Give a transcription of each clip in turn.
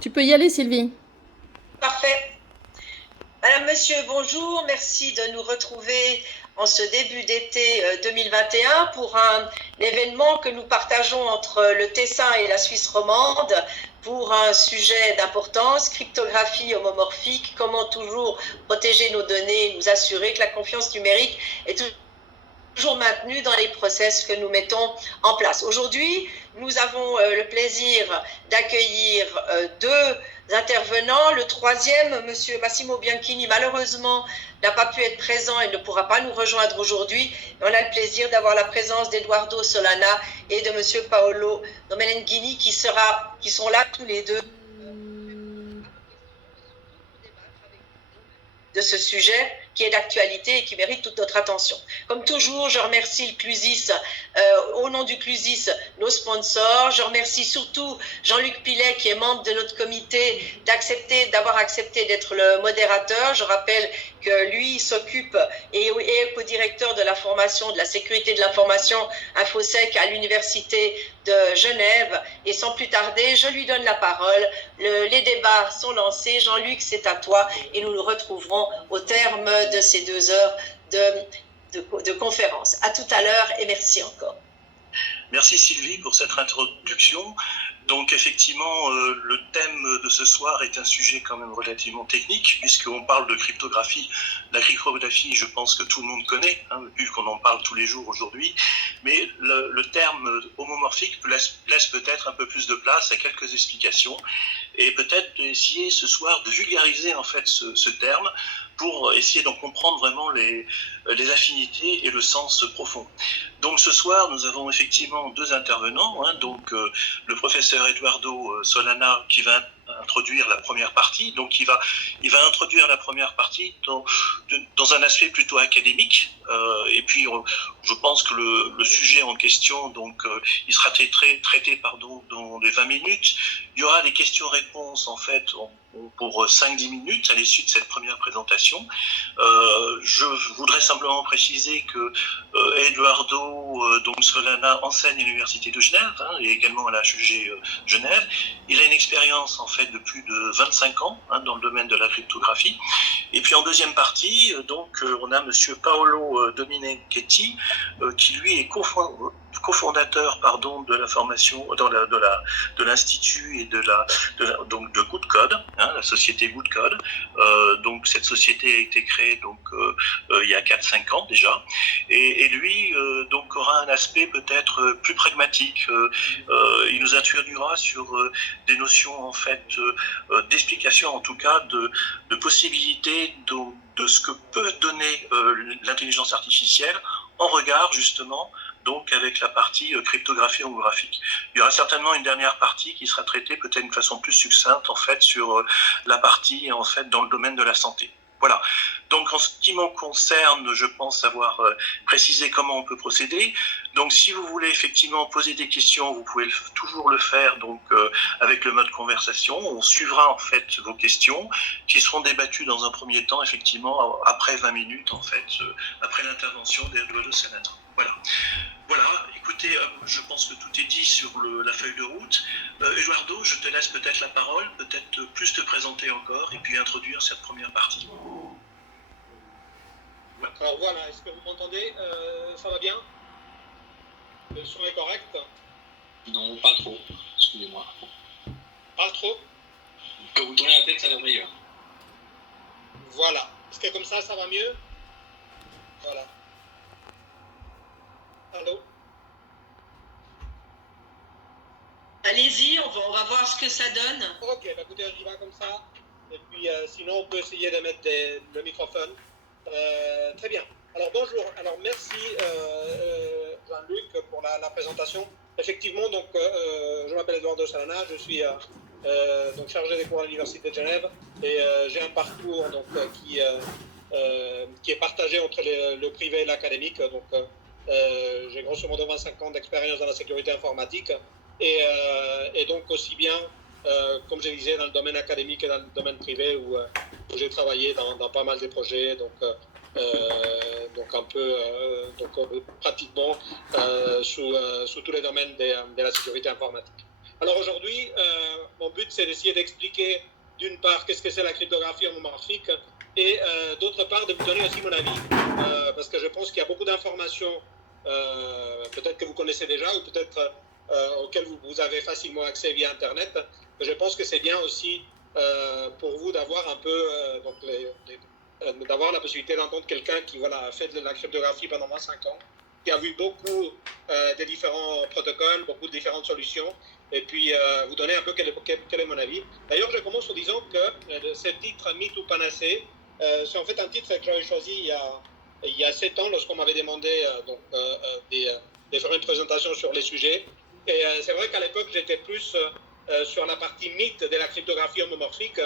Tu peux y aller, Sylvie. Parfait. Madame, Monsieur, bonjour. Merci de nous retrouver en ce début d'été 2021 pour un événement que nous partageons entre le Tessin et la Suisse romande pour un sujet d'importance, cryptographie homomorphique, comment toujours protéger nos données, nous assurer que la confiance numérique est toujours maintenue dans les process que nous mettons en place. Aujourd'hui, nous avons le plaisir d'accueillir deux intervenants. Le troisième, Monsieur Massimo Bianchini, malheureusement, n'a pas pu être présent et ne pourra pas nous rejoindre aujourd'hui. On a le plaisir d'avoir la présence d'Eduardo Solana et de Monsieur Paolo Domenghini qui sont là tous les deux de ce sujet qui est d'actualité et qui mérite toute notre attention. Comme toujours, je remercie le Clusis, au nom du Clusis, nos sponsors. Je remercie surtout Jean-Luc Pilet, qui est membre de notre comité, d'avoir accepté d'être le modérateur. Je rappelle que lui s'occupe et est co-directeur de la formation de la sécurité de l'information InfoSec à l'Université de Genève. Et sans plus tarder, je lui donne la parole. Les débats sont lancés. Jean-Luc, c'est à toi et nous nous retrouverons au terme de ces 2 heures de conférence. À tout à l'heure et merci encore. Merci Sylvie pour cette introduction. Donc effectivement, le thème de ce soir est un sujet quand même relativement technique, puisqu'on parle de cryptographie. La cryptographie, je pense que tout le monde connaît, vu qu'on en parle tous les jours aujourd'hui, mais le terme homomorphique laisse peut-être un peu plus de place à quelques explications, et peut-être essayer ce soir de vulgariser en fait ce terme, pour essayer d'en comprendre vraiment les affinités et le sens profond. Donc ce soir, nous avons effectivement deux intervenants, donc le professeur Eduardo Solana qui va introduire la première partie, donc il va introduire la première partie dans un aspect plutôt académique, et puis je pense que le sujet en question, donc il sera traité dans les 20 minutes. Il y aura des questions-réponses en fait pour 5-10 minutes à l'issue de cette première présentation. Je voudrais simplement préciser que Eduardo donc Solana enseigne à l'Université de Genève et également à la HEG Genève. Il a une expérience en fait de plus de 25 ans dans le domaine de la cryptographie. Et puis en deuxième partie, on a Monsieur Paolo Domenghini qui lui est cofondateur de la formation de l'institut et de Good Code, la société Good Code. Donc cette société a été créée il y a 4-5 ans déjà, et lui donc aura un aspect peut-être plus pragmatique. Il nous introduira sur des notions en fait d'explication, en tout cas de possibilités de ce que peut donner l'intelligence artificielle en regard justement donc avec la partie cryptographie homographique. Il y aura certainement une dernière partie qui sera traitée peut-être d'une façon plus succincte en fait sur la partie en fait dans le domaine de la santé. Voilà. Donc en ce qui me concerne, je pense avoir précisé comment on peut procéder. Donc si vous voulez effectivement poser des questions, vous pouvez toujours le faire avec le mode conversation. On suivra en fait vos questions qui seront débattues dans un premier temps effectivement après 20 minutes en fait après l'intervention d'Eduardo Solana. Voilà, écoutez, je pense que tout est dit sur la feuille de route. Eduardo, je te laisse peut-être la parole, peut-être plus te présenter encore et puis introduire cette première partie. Ouais. Alors voilà, est-ce que vous m'entendez? Ça va bien? Le son est correct? Non, pas trop, excusez-moi. Pas trop? Quand vous tournez la tête, ça a l'air meilleur. Voilà, est-ce que comme ça va mieux? Voilà. Allô? Allez-y, on va voir ce que ça donne. Ok, bah écoutez, j'y vais comme ça. Et puis sinon, on peut essayer de mettre le microphone. Très bien. Alors bonjour. Alors merci Jean-Luc pour la présentation. Effectivement, donc je m'appelle Eduardo Solana, je suis donc chargé des cours à l'Université de Genève et j'ai un parcours qui est partagé entre le privé et l'académique. Donc j'ai grosso modo 25 ans d'expérience dans la sécurité informatique et donc aussi bien comme je disais dans le domaine académique et dans le domaine privé où j'ai travaillé dans pas mal de projets, pratiquement sous tous les domaines de la sécurité informatique. Alors aujourd'hui, mon but, c'est d'essayer d'expliquer d'une part qu'est-ce que c'est la cryptographie homomorphique et d'autre part de vous donner aussi mon avis, parce que je pense qu'il y a beaucoup d'informations, peut-être que vous connaissez déjà ou peut-être auxquelles vous avez facilement accès via Internet. Je pense que c'est bien aussi pour vous d'avoir un peu d'avoir la possibilité d'entendre quelqu'un qui a fait de la cryptographie pendant 25 ans, qui a vu beaucoup de différents protocoles, beaucoup de différentes solutions, et puis vous donner un peu quel est mon avis. D'ailleurs, je commence en disant que ce titre Mythe ou Panacée, c'est en fait un titre que j'avais choisi il y a 7 ans lorsqu'on m'avait demandé de faire une présentation sur les sujets. Et c'est vrai qu'à l'époque, j'étais plus sur la partie mythe de la cryptographie homomorphique,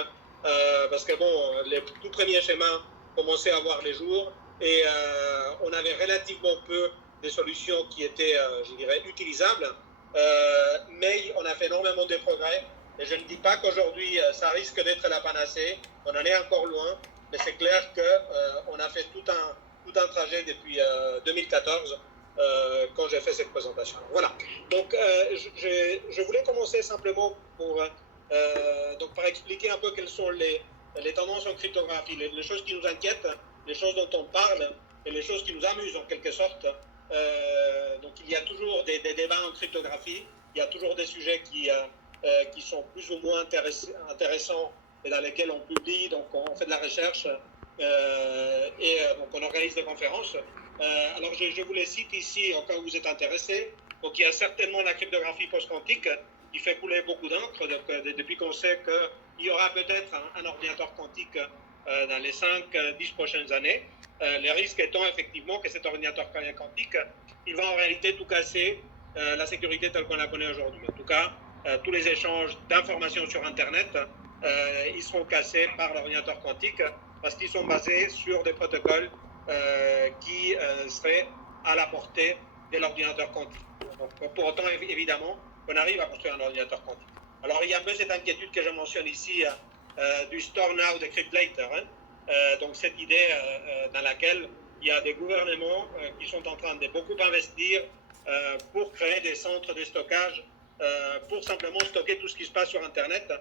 parce que les tout premiers schémas commençaient à voir les jours et on avait relativement peu de solutions qui étaient, je dirais, utilisables, mais on a fait énormément de progrès. Et je ne dis pas qu'aujourd'hui, ça risque d'être la panacée, on en est encore loin, mais c'est clair qu'on a fait tout un trajet depuis 2014 quand j'ai fait cette présentation. Voilà. Donc, je voulais commencer simplement par expliquer un peu quelles sont les tendances en cryptographie, les choses qui nous inquiètent, les choses dont on parle et les choses qui nous amusent en quelque sorte. Donc, il y a toujours des débats en cryptographie, il y a toujours des sujets qui sont plus ou moins intéressants et dans lesquels on publie, donc on fait de la recherche donc on organise des conférences. Alors je vous les cite ici au cas où vous êtes intéressés. Donc il y a certainement la cryptographie post-quantique qui fait couler beaucoup d'encre depuis qu'on sait qu'il y aura peut-être un ordinateur quantique dans les 5-10 prochaines années. Les risques étant effectivement que cet ordinateur quantique, il va en réalité tout casser la sécurité telle qu'on la connaît aujourd'hui. En tout cas, tous les échanges d'informations sur Internet, ils seront cassés par l'ordinateur quantique parce qu'ils sont basés sur des protocoles qui seraient à la portée de l'ordinateur quantique. Donc, pour autant, évidemment, on arrive à construire un ordinateur quantique. Alors, il y a un peu cette inquiétude que je mentionne ici du store now, decrypt later. Donc, cette idée dans laquelle il y a des gouvernements qui sont en train de beaucoup investir pour créer des centres de stockage pour simplement stocker tout ce qui se passe sur Internet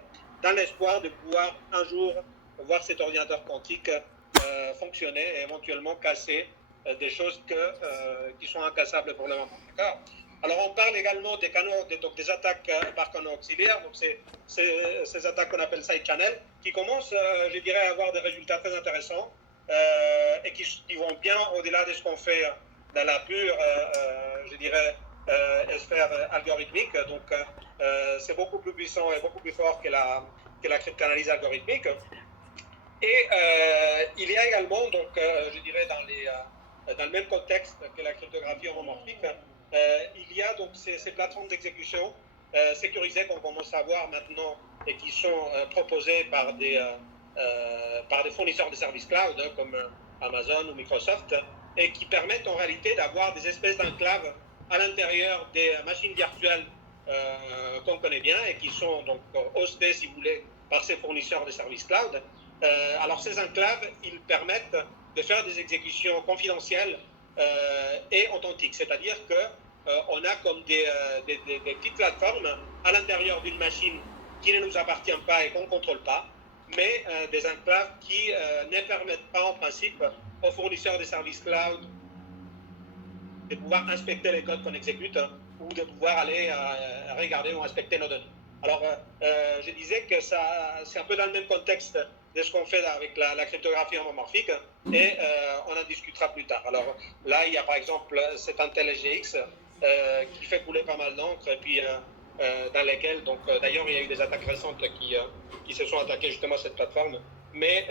dans l'espoir de pouvoir un jour voir cet ordinateur quantique fonctionner et éventuellement casser des choses qui sont incassables pour le moment. D'accord ? Alors, on parle également des canaux, des attaques par canaux auxiliaires, donc ces attaques qu'on appelle side channel, qui commencent, je dirais, à avoir des résultats très intéressants et qui vont bien au-delà de ce qu'on fait dans la pure, je dirais, sphère algorithmique. Donc, c'est beaucoup plus puissant et beaucoup plus fort que la cryptanalyse algorithmique. Et il y a également, donc, je dirais, dans le même contexte que la cryptographie homomorphique, il y a donc ces plateformes d'exécution sécurisées qu'on commence à voir maintenant et qui sont proposées par des fournisseurs de services cloud comme Amazon ou Microsoft et qui permettent en réalité d'avoir des espèces d'enclaves à l'intérieur des machines virtuelles qu'on connaît bien et qui sont donc hostées, si vous voulez, par ces fournisseurs de services cloud. Alors ces enclaves, ils permettent de faire des exécutions confidentielles et authentiques, c'est-à-dire qu'on a comme des petites plateformes à l'intérieur d'une machine qui ne nous appartient pas et qu'on ne contrôle pas, mais des enclaves qui ne permettent pas en principe aux fournisseurs de services cloud de pouvoir inspecter les codes qu'on exécute ou de pouvoir aller regarder ou inspecter nos données. Alors, je disais que c'est un peu dans le même contexte de ce qu'on fait avec la cryptographie homomorphique et on en discutera plus tard. Alors là, il y a par exemple cet Intel SGX qui fait couler pas mal d'encre et puis dans lesquels, donc d'ailleurs, il y a eu des attaques récentes qui se sont attaquées justement à cette plateforme. Mais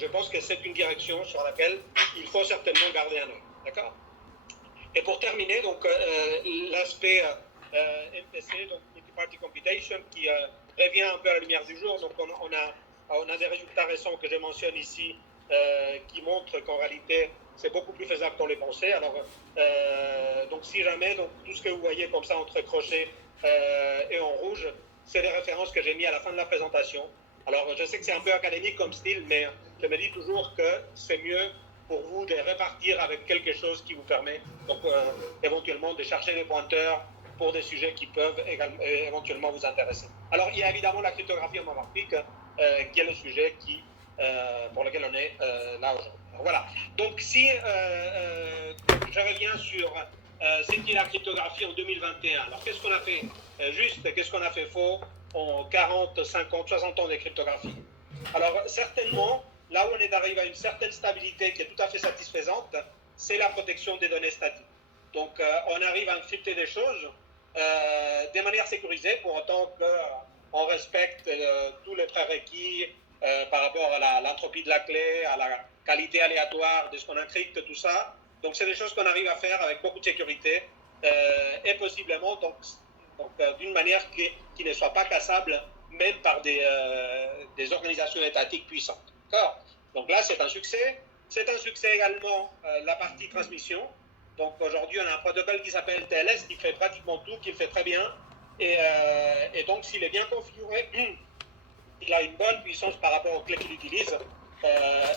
je pense que c'est une direction sur laquelle il faut certainement garder un œil. D'accord ? Et pour terminer, donc l'aspect MPC, donc Multi-Party Computation, qui revient un peu à la lumière du jour. Donc on a des résultats récents que je mentionne ici qui montrent qu'en réalité, c'est beaucoup plus faisable qu'on les pensait. Alors, donc si jamais, donc, tout ce que vous voyez comme ça entre crochets et en rouge, c'est les références que j'ai mis à la fin de la présentation. Alors, je sais que c'est un peu académique comme style, mais je me dis toujours que c'est mieux pour vous de repartir avec quelque chose qui vous permet donc éventuellement de chercher des pointeurs pour des sujets qui peuvent éventuellement vous intéresser. Alors, il y a évidemment la cryptographie homomorphique, qui est le sujet pour lequel on est là aujourd'hui. Voilà. Donc, si je reviens sur ce qu'est la cryptographie en 2021. Alors, qu'est-ce qu'on a fait juste, qu'est-ce qu'on a fait faux en 40, 50, 60 ans de cryptographie? Alors, certainement, là où on est arrivé à une certaine stabilité qui est tout à fait satisfaisante, c'est la protection des données statiques. Donc, on arrive à encrypter des choses de manière sécurisée, pour autant qu'on respecte tous les prérequis par rapport à l'entropie de la clé, à la qualité aléatoire de ce qu'on encrypte, tout ça. Donc, c'est des choses qu'on arrive à faire avec beaucoup de sécurité et possiblement d'une manière qui ne soit pas cassable, même par des organisations étatiques puissantes. D'accord? Donc là, c'est un succès. C'est un succès également la partie transmission. Donc aujourd'hui, on a un protocole qui s'appelle TLS qui fait pratiquement tout, qui le fait très bien. Et donc, s'il est bien configuré, il a une bonne puissance par rapport aux clés qu'il utilise.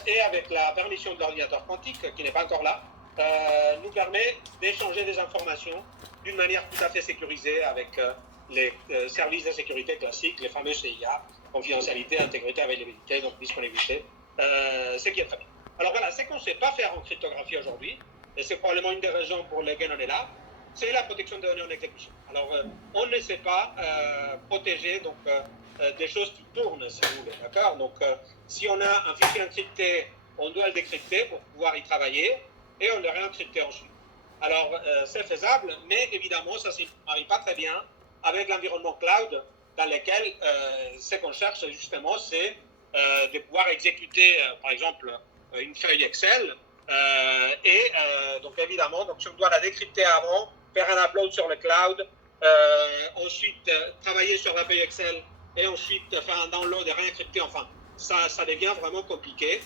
Et avec la permission de l'ordinateur quantique, qui n'est pas encore là, nous permet d'échanger des informations d'une manière tout à fait sécurisée avec les services de sécurité classiques, les fameux CIA, confidentialité, intégrité, availabilité, donc disponibilité, ce qui est très bien. Alors voilà, ce qu'on ne sait pas faire en cryptographie aujourd'hui, et c'est probablement une des raisons pour lesquelles on est là, c'est la protection des données en exécution. Alors, on ne sait pas protéger des choses qui tournent, si vous voulez, d'accord? Donc, si on a un fichier encrypté, on doit le décrypter pour pouvoir y travailler, et on le réencrypter ensuite. Alors, c'est faisable, mais évidemment, ça ne se marie pas très bien avec l'environnement cloud, dans lequel ce qu'on cherche, justement, c'est de pouvoir exécuter, par exemple, une feuille Excel, donc évidemment, si on doit la décrypter avant, faire un upload sur le cloud, ensuite travailler sur la feuille Excel et ensuite faire un download et réencrypter, enfin, ça devient vraiment compliqué.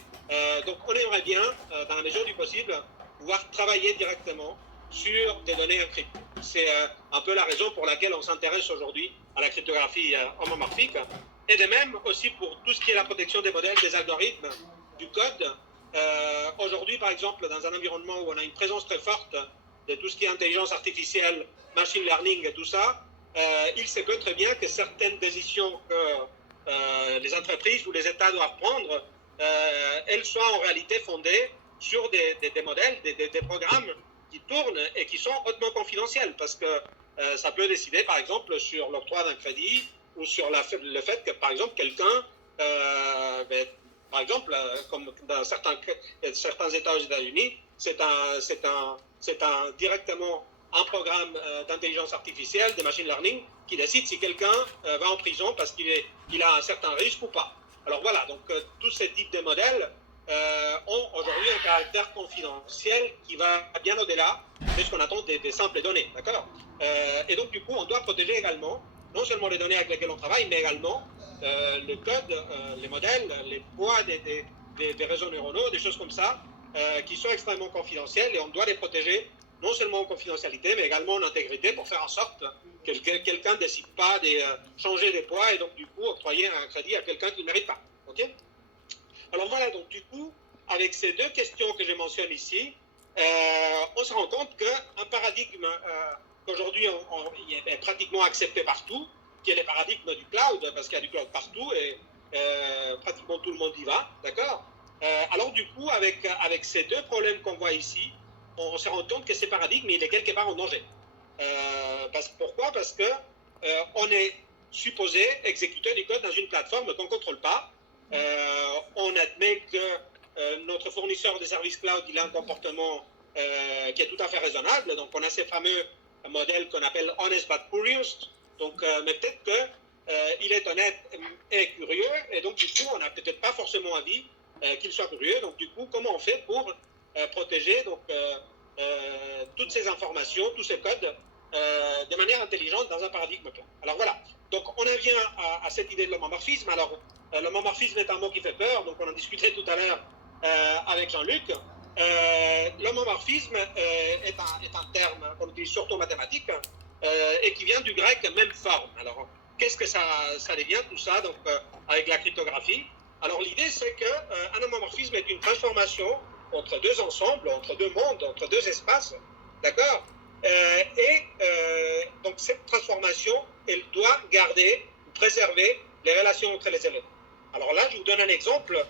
Donc on aimerait bien, dans la mesure du possible, pouvoir travailler directement sur des données encryptées. C'est un peu la raison pour laquelle on s'intéresse aujourd'hui à la cryptographie homomorphique, et de même aussi pour tout ce qui est la protection des modèles, des algorithmes, du code. Aujourd'hui, par exemple, dans un environnement où on a une présence très forte de tout ce qui est intelligence artificielle, machine learning et tout ça, il se peut très bien que certaines décisions que les entreprises ou les États doivent prendre, elles soient en réalité fondées sur des modèles, des programmes qui tournent et qui sont hautement confidentiels, parce que ça peut décider, par exemple, sur l'octroi d'un crédit ou sur le fait que, par exemple, quelqu'un... par exemple, comme dans certains États aux États-Unis, c'est directement un programme d'intelligence artificielle, de machine learning, qui décide si quelqu'un va en prison parce qu'il a un certain risque ou pas. Alors voilà, donc tous ces types de modèles ont aujourd'hui un caractère confidentiel qui va bien au-delà de ce qu'on attend des simples données, d'accord? Et donc du coup, on doit protéger également, non seulement les données avec lesquelles on travaille, mais également le code, les modèles, les poids des réseaux neuronaux, des choses comme ça, qui sont extrêmement confidentielles, et on doit les protéger non seulement en confidentialité, mais également en intégrité, pour faire en sorte que quelqu'un ne décide pas de changer des poids et donc du coup octroyer un crédit à quelqu'un qui ne mérite pas. Okay? Alors voilà, donc du coup, avec ces deux questions que je mentionne ici, on se rend compte qu'un paradigme qu'aujourd'hui est pratiquement accepté partout, qui est le paradigme du cloud, parce qu'il y a du cloud partout et pratiquement tout le monde y va, d'accord? Alors du coup, avec ces deux problèmes qu'on voit ici, on se rend compte que ce paradigme, il est quelque part en danger. Pourquoi? Parce que on est supposé exécuter du code dans une plateforme qu'on ne contrôle pas. On admet que notre fournisseur de services cloud, il a un comportement qui est tout à fait raisonnable. Donc on a ces fameux modèles qu'on appelle honest but curious. Donc, mais peut-être qu'il est honnête et curieux, et donc du coup, on n'a peut-être pas forcément envie qu'il soit curieux. Donc, du coup, comment on fait pour protéger toutes ces informations, tous ces codes, de manière intelligente dans un paradigme cloud? Alors voilà. Donc, on en vient à cette idée de l'homomorphisme. Alors, l'homomorphisme est un mot qui fait peur. Donc, on en discutait tout à l'heure avec Jean-Luc. L'homomorphisme est un terme qu'on utilise surtout en mathématiques. Et qui vient du grec même forme. Alors, qu'est-ce que ça devient tout ça, donc, avec la cryptographie? Alors, l'idée, c'est qu'un homomorphisme est une transformation entre deux ensembles, entre deux mondes, entre deux espaces, d'accord? Donc cette transformation, elle doit garder ou préserver les relations entre les éléments. Alors là, je vous donne un exemple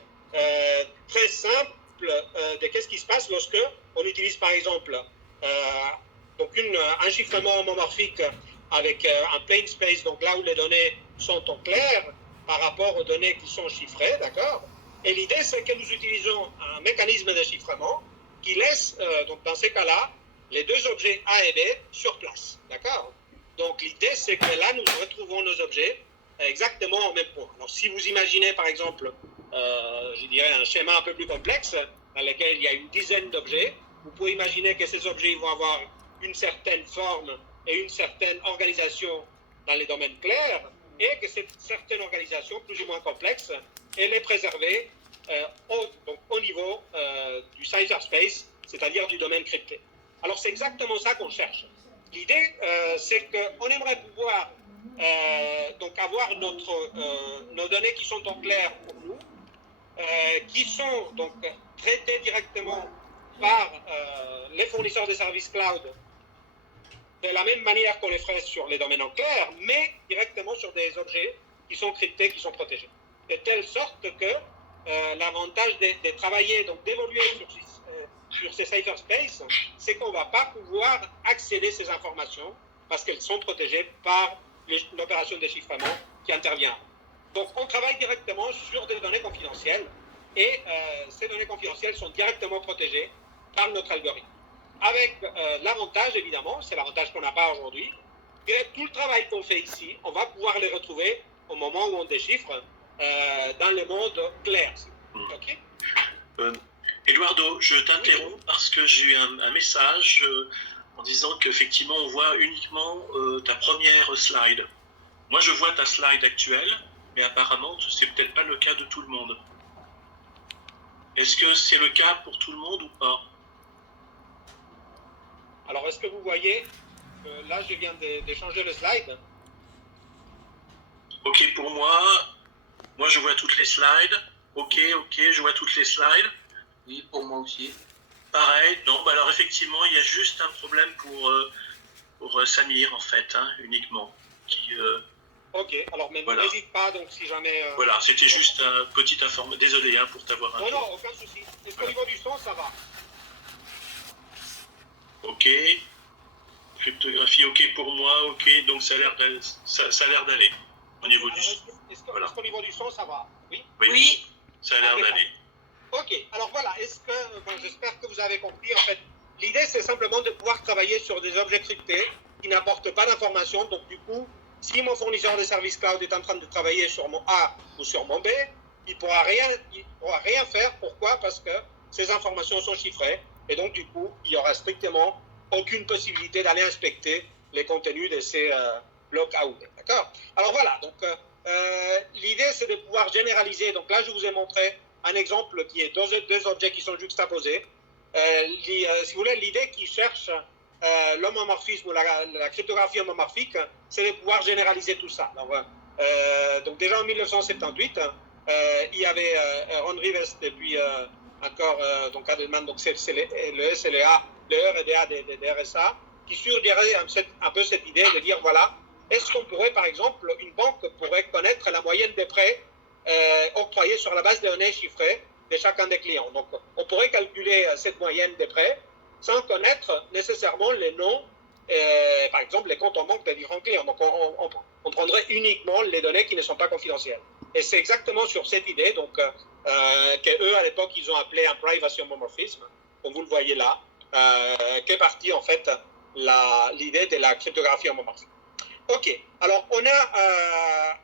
très simple de qu'est-ce qui se passe lorsque on utilise par exemple donc un chiffrement homomorphique avec un plain space, donc là où les données sont en clair par rapport aux données qui sont chiffrées, d'accord? Et l'idée, c'est que nous utilisons un mécanisme de chiffrement qui laisse, donc dans ces cas-là, les deux objets A et B sur place, d'accord? Donc l'idée, c'est que là, nous retrouvons nos objets exactement au même point. Alors si vous imaginez, par exemple, je dirais un schéma un peu plus complexe, dans lequel il y a une dizaine d'objets, vous pouvez imaginer que ces objets vont avoir une certaine forme et une certaine organisation dans les domaines clairs, et que cette certaine organisation, plus ou moins complexe, elle est préservée au niveau du cyberspace, c'est-à-dire du domaine crypté. Alors c'est exactement ça qu'on cherche. L'idée, c'est qu'on aimerait pouvoir donc avoir nos données qui sont en clair pour nous, qui sont donc traitées directement par les fournisseurs de services cloud de la même manière qu'on les ferait sur les domaines en clair, mais directement sur des objets qui sont cryptés, qui sont protégés. De telle sorte que l'avantage de travailler, donc d'évoluer sur ces cyberspaces, c'est qu'on ne va pas pouvoir accéder à ces informations parce qu'elles sont protégées par l'opération de chiffrement qui intervient. Donc on travaille directement sur des données confidentielles et ces données confidentielles sont directement protégées par notre algorithme. Avec l'avantage, évidemment, c'est l'avantage qu'on n'a pas aujourd'hui, que tout le travail qu'on fait ici, on va pouvoir les retrouver au moment où on déchiffre dans le monde clair. Okay? Eduardo, je t'interromps parce que j'ai eu un message en disant qu'effectivement on voit uniquement ta première slide. Moi je vois ta slide actuelle, mais apparemment c'est peut-être pas le cas de tout le monde. Est-ce que c'est le cas pour tout le monde ou pas? Alors est-ce que vous voyez, là je viens d'échanger le slide. Ok, pour moi je vois toutes les slides. Ok, je vois toutes les slides. Oui, pour moi aussi. Pareil, non, bah alors effectivement, il y a juste un problème pour Samir, en fait, hein, uniquement. Ok, alors mais voilà. N'hésite pas, donc si jamais... Voilà, c'était juste un petit information. Désolé hein, pour t'avoir un Non, aucun souci. Est-ce qu'au niveau du son, ça va? Ok. Cryptographie, ok pour moi, ok, donc ça a l'air d'aller. Au niveau du son. Est-ce qu'au niveau du son, ça va? Oui. Oui. Ça a l'air d'aller. Ok, alors voilà, j'espère que vous avez compris. En fait, l'idée, c'est simplement de pouvoir travailler sur des objets cryptés qui n'apportent pas d'informations. Donc, du coup, si mon fournisseur de services cloud est en train de travailler sur mon A ou sur mon B, il ne pourra rien faire. Pourquoi? Parce que ces informations sont chiffrées. Et donc, du coup, il n'y aura strictement aucune possibilité d'aller inspecter les contenus de ces blocs A ou B. D'accord? Alors, voilà. Donc, l'idée, c'est de pouvoir généraliser. Donc, là, je vous ai montré un exemple qui est deux objets qui sont juxtaposés. Si vous voulez, l'idée qui cherche l'homomorphisme ou la cryptographie homomorphique, c'est de pouvoir généraliser tout ça. Donc déjà en 1978, il y avait Ron Rivest et puis encore donc Adelman, donc c'est le SLA, le RDA des RSA, qui suggéraient un peu cette idée de dire voilà, est-ce qu'on pourrait par exemple, une banque pourrait connaître la moyenne des prêts octroyés sur la base de données chiffrées de chacun des clients. Donc, on pourrait calculer cette moyenne des prêts sans connaître nécessairement les noms, par exemple, les comptes en banque des différents clients. Donc, on prendrait uniquement les données qui ne sont pas confidentielles. Et c'est exactement sur cette idée, donc, qu'eux, à l'époque, ils ont appelé un privacy homomorphisme, comme vous le voyez là, qu'est partie, en fait, l'idée de la cryptographie homomorphique. OK. Alors, on a...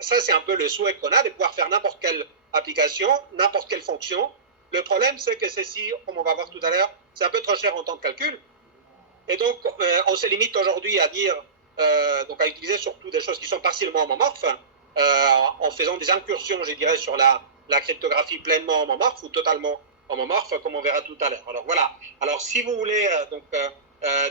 ça, c'est un peu le souhait qu'on a, de pouvoir faire n'importe quelle application, n'importe quelle fonction. Le problème, c'est que ceci, comme on va voir tout à l'heure, c'est un peu trop cher en temps de calcul. Et donc, on se limite aujourd'hui à dire, donc à utiliser surtout des choses qui sont partiellement homomorphes, en faisant des incursions, je dirais, sur la cryptographie pleinement homomorphe ou totalement homomorphe, comme on verra tout à l'heure. Alors voilà. Alors, si vous voulez,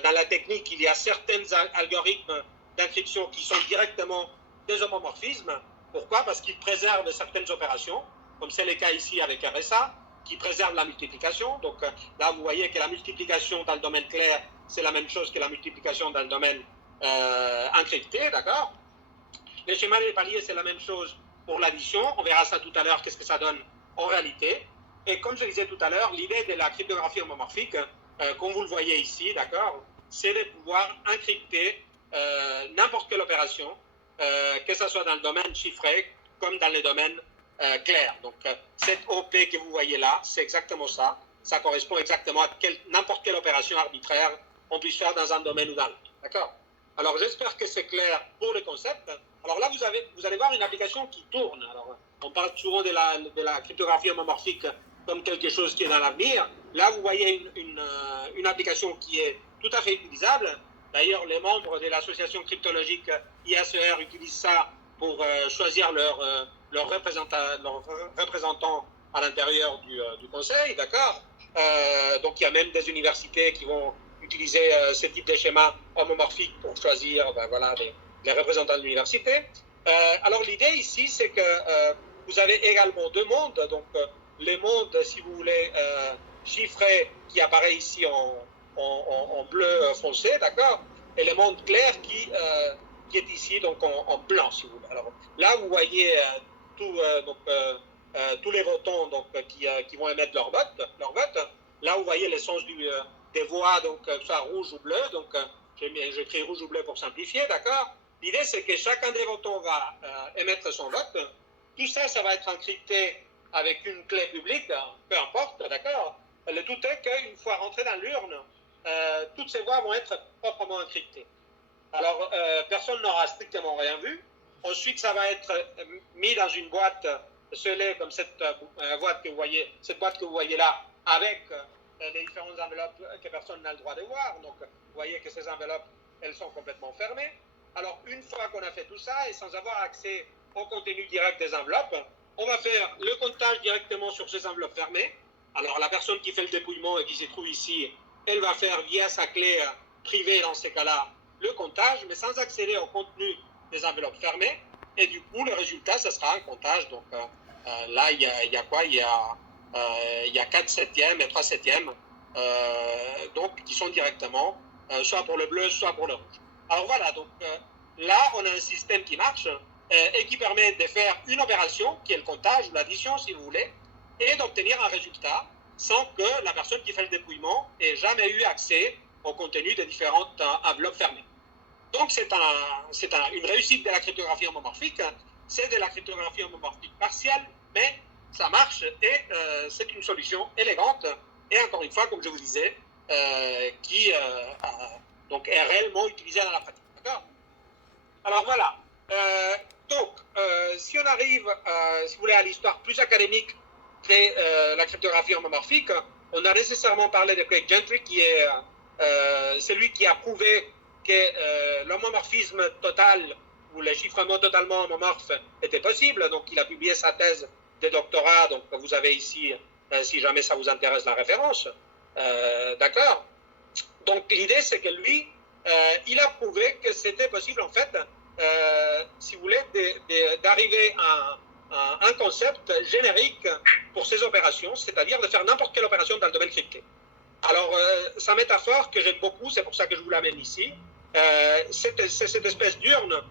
dans la technique, il y a certains algorithmes d'encryption qui sont directement des homomorphismes. Pourquoi? Parce qu'ils préservent certaines opérations, comme c'est le cas ici avec RSA, qui préservent la multiplication. Donc là, vous voyez que la multiplication dans le domaine clair c'est la même chose que la multiplication dans le domaine encrypté, d'accord? Les schémas des paliers, c'est la même chose pour l'addition. On verra ça tout à l'heure, qu'est-ce que ça donne en réalité. Et comme je disais tout à l'heure, l'idée de la cryptographie homomorphique, comme vous le voyez ici, d'accord, c'est de pouvoir encrypter n'importe quelle opération, que ce soit dans le domaine chiffré comme dans les domaines clairs. Donc, cette OP que vous voyez là, c'est exactement ça. Ça correspond exactement à n'importe quelle opération arbitraire on puisse faire dans un domaine ou dans l'autre. D'accord? Alors, j'espère que c'est clair pour le concept. Alors là, vous allez voir une application qui tourne. Alors, on parle souvent de la cryptographie homomorphique comme quelque chose qui est dans l'avenir. Là, vous voyez une application qui est tout à fait utilisable. D'ailleurs, les membres de l'association cryptologique IACR utilisent ça pour choisir leur représentant à l'intérieur du conseil, d'accord? Donc, il y a même des universités qui vont utiliser ce type de schéma homomorphique pour choisir voilà, les représentants de l'université. Alors, l'idée ici, c'est que vous avez également deux mondes. Donc, les mondes, si vous voulez, chiffrés qui apparaît ici en bleu foncé, d'accord? Et le monde clair qui est ici donc en blanc, si vous voulez. Alors là, vous voyez tous les votants donc, qui vont émettre leur vote. Là, vous voyez l'essence des voix, donc soit rouge ou bleu. Donc, j'écris rouge ou bleu pour simplifier, d'accord? L'idée, c'est que chacun des votants va émettre son vote. Tout ça, ça va être encrypté avec une clé publique, peu importe, d'accord? Le tout est qu'une fois rentré dans l'urne, toutes ces voix vont être proprement encryptées. Alors, personne n'aura strictement rien vu. Ensuite, ça va être mis dans une boîte scellée comme cette boîte que vous voyez là, avec les différentes enveloppes que personne n'a le droit de voir. Donc, vous voyez que ces enveloppes, elles sont complètement fermées. Alors, une fois qu'on a fait tout ça, et sans avoir accès au contenu direct des enveloppes, on va faire le comptage directement sur ces enveloppes fermées. Alors, la personne qui fait le dépouillement et qui se trouve ici, elle va faire via sa clé privée, dans ces cas-là, le comptage, mais sans accéder au contenu des enveloppes fermées. Et du coup, le résultat, ce sera un comptage. Donc, là, il y a quoi? Il y a 4 septièmes et 3 septièmes, donc, qui sont directement, soit pour le bleu, soit pour le rouge. Alors, voilà. Donc, là, on a un système qui marche et qui permet de faire une opération, qui est le comptage ou l'addition, si vous voulez, et d'obtenir un résultat sans que la personne qui fait le dépouillement ait jamais eu accès au contenu des différentes enveloppes fermées. Donc, c'est une réussite de la cryptographie homomorphique. C'est de la cryptographie homomorphique partielle, mais ça marche et c'est une solution élégante et, encore une fois, comme je vous disais, qui donc est réellement utilisée dans la pratique. D'accord? Alors, voilà. Si on arrive, si vous voulez, à l'histoire plus académique de la cryptographie homomorphique, on a nécessairement parlé de Craig Gentry, qui est celui qui a prouvé que l'homomorphisme total ou le chiffrement totalement homomorphe était possible. Donc, il a publié sa thèse de doctorat. Donc, vous avez ici, si jamais ça vous intéresse, la référence. D'accord? Donc, l'idée, c'est que lui, il a prouvé que c'était possible, en fait, si vous voulez, d'arriver à un concept générique pour ces opérations, c'est-à-dire de faire n'importe quelle opération dans le domaine crypté. Alors, sa métaphore que j'aime beaucoup, c'est pour ça que je vous l'amène ici, c'est cette espèce d'urne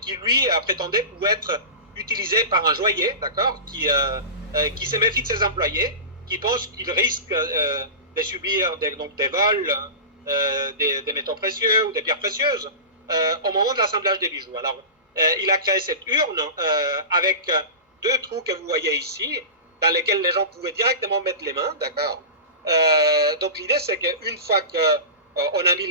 qui, lui, prétendait pouvoir être utilisée par un joaillier, d'accord, qui se méfie de ses employés, qui pense qu'ils risquent de subir des vols, des métaux précieux ou des pierres précieuses au moment de l'assemblage des bijoux. Alors, il a créé cette urne avec deux trous que vous voyez ici, dans lesquels les gens pouvaient directement mettre les mains, d'accord. Donc l'idée, c'est qu'une fois qu'on a mis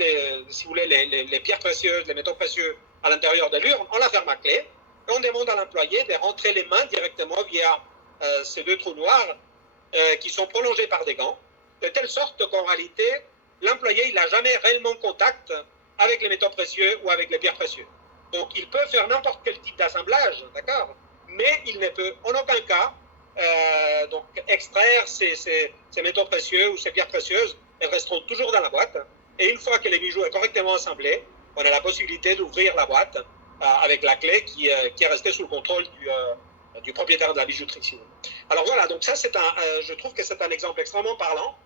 si vous voulez, les pierres précieuses, les métaux précieux à l'intérieur de l'urne, on la ferme à clé et on demande à l'employé de rentrer les mains directement via ces deux trous noirs qui sont prolongés par des gants, de telle sorte qu'en réalité, l'employé, il n'a jamais réellement contact avec les métaux précieux ou avec les pierres précieuses. Donc il peut faire n'importe quel type d'assemblage, d'accord, mais il ne peut en aucun cas donc extraire ces métaux précieux ou ces pierres précieuses. Elles resteront toujours dans la boîte. Et une fois que les bijoux est correctement assemblés, on a la possibilité d'ouvrir la boîte avec la clé qui est restée sous le contrôle du propriétaire de la bijouterie. Alors voilà, donc ça, je trouve que c'est un exemple extrêmement parlant.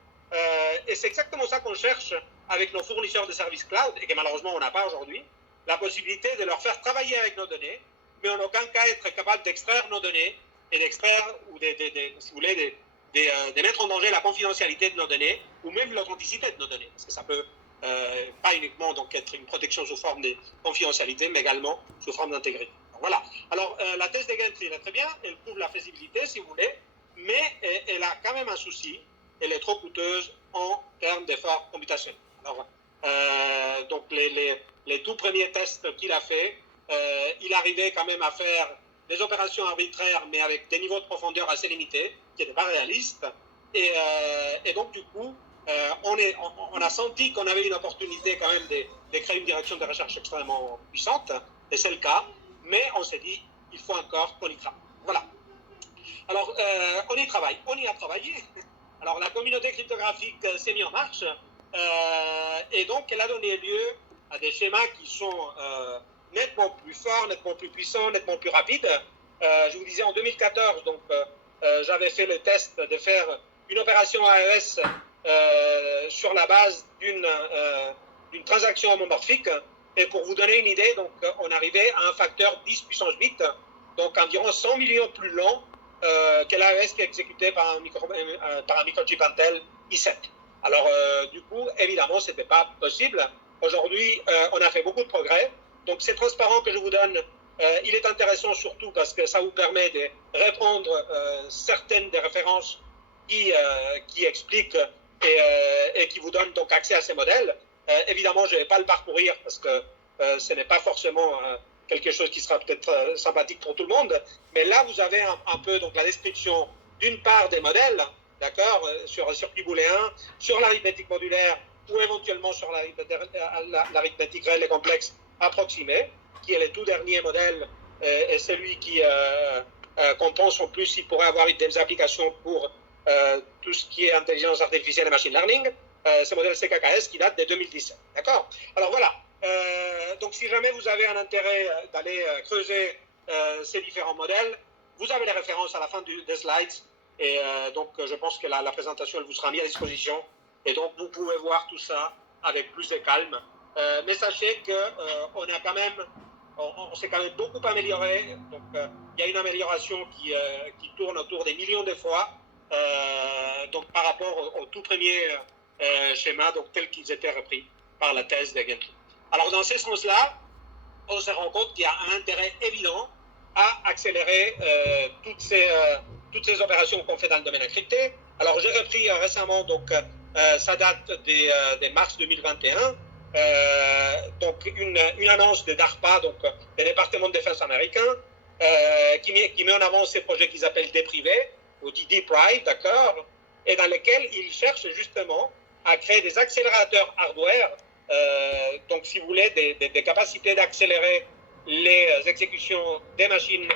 Et c'est exactement ça qu'on cherche avec nos fournisseurs de services cloud, et que malheureusement on n'a pas aujourd'hui, la possibilité de leur faire travailler avec nos données, mais en aucun cas être capable d'extraire nos données et d'extraire ou si vous voulez, de mettre en danger la confidentialité de nos données ou même l'authenticité de nos données, parce que ça peut pas uniquement donc être une protection sous forme de confidentialité, mais également sous forme d'intégrité. Voilà. Alors la thèse de Gentry, elle est très bien, elle prouve la faisabilité si vous voulez, mais elle a quand même un souci, elle est trop coûteuse en termes d'efforts computationnels. Alors, donc les tout premiers tests qu'il a fait, il arrivait quand même à faire des opérations arbitraires, mais avec des niveaux de profondeur assez limités, qui n'étaient pas réalistes. Et donc, du coup, on a senti qu'on avait une opportunité quand même de créer une direction de recherche extrêmement puissante, et c'est le cas, mais on s'est dit, il faut encore qu'on y travaille. Voilà. Alors, on y travaille, on y a travaillé. Alors, la communauté cryptographique s'est mise en marche, et donc, elle a donné lieu à des schémas qui sont nettement plus forts, nettement plus puissants, nettement plus rapides. Je vous disais, en 2014, donc, j'avais fait le test de faire une opération AES sur la base d'une transaction homomorphique. Et pour vous donner une idée, donc, on arrivait à un facteur 10 puissance 8, donc environ 100 millions plus long que l'AES qui est exécuté par un microchip Intel i7. Alors, du coup, évidemment, ce n'était pas possible. Aujourd'hui, on a fait beaucoup de progrès. Donc, ces transparents que je vous donne, il est intéressant surtout parce que ça vous permet de répondre certaines des références qui expliquent et qui vous donnent donc accès à ces modèles. Évidemment, je ne vais pas le parcourir parce que ce n'est pas forcément quelque chose qui sera peut-être sympathique pour tout le monde. Mais là, vous avez un peu donc, la description d'une part des modèles, d'accord, sur un circuit booléen, sur l'arithmétique modulaire ou éventuellement sur l'arithmétique réelle et complexe approximée, qui est le tout dernier modèle et celui qu'on pense en plus il pourrait avoir des applications pour tout ce qui est intelligence artificielle et machine learning, ce modèle CKKS qui date de 2017. D'accord ? Alors voilà, donc si jamais vous avez un intérêt d'aller creuser ces différents modèles, vous avez les références à la fin des slides, et donc je pense que la présentation elle vous sera mise à disposition, et donc vous pouvez voir tout ça avec plus de calme. Mais sachez qu'on a quand même, on s'est quand même beaucoup amélioré. Donc il y a une amélioration qui tourne autour des millions de fois, donc par rapport au tout premier schéma, donc tels qu'ils étaient repris par la thèse de Gentry. Alors dans ce sens-là, on se rend compte qu'il y a un intérêt évident à accélérer toutes ces opérations qu'on fait dans le domaine encrypté. Alors j'ai repris récemment, donc ça date des mars 2021. Donc une annonce de DARPA, donc le département de défense américain, qui met en avant ces projets qu'ils appellent déprivés, ou dit deprived, d'accord, et dans lesquels ils cherchent justement à créer des accélérateurs hardware, donc si vous voulez, des capacités d'accélérer les exécutions des machines,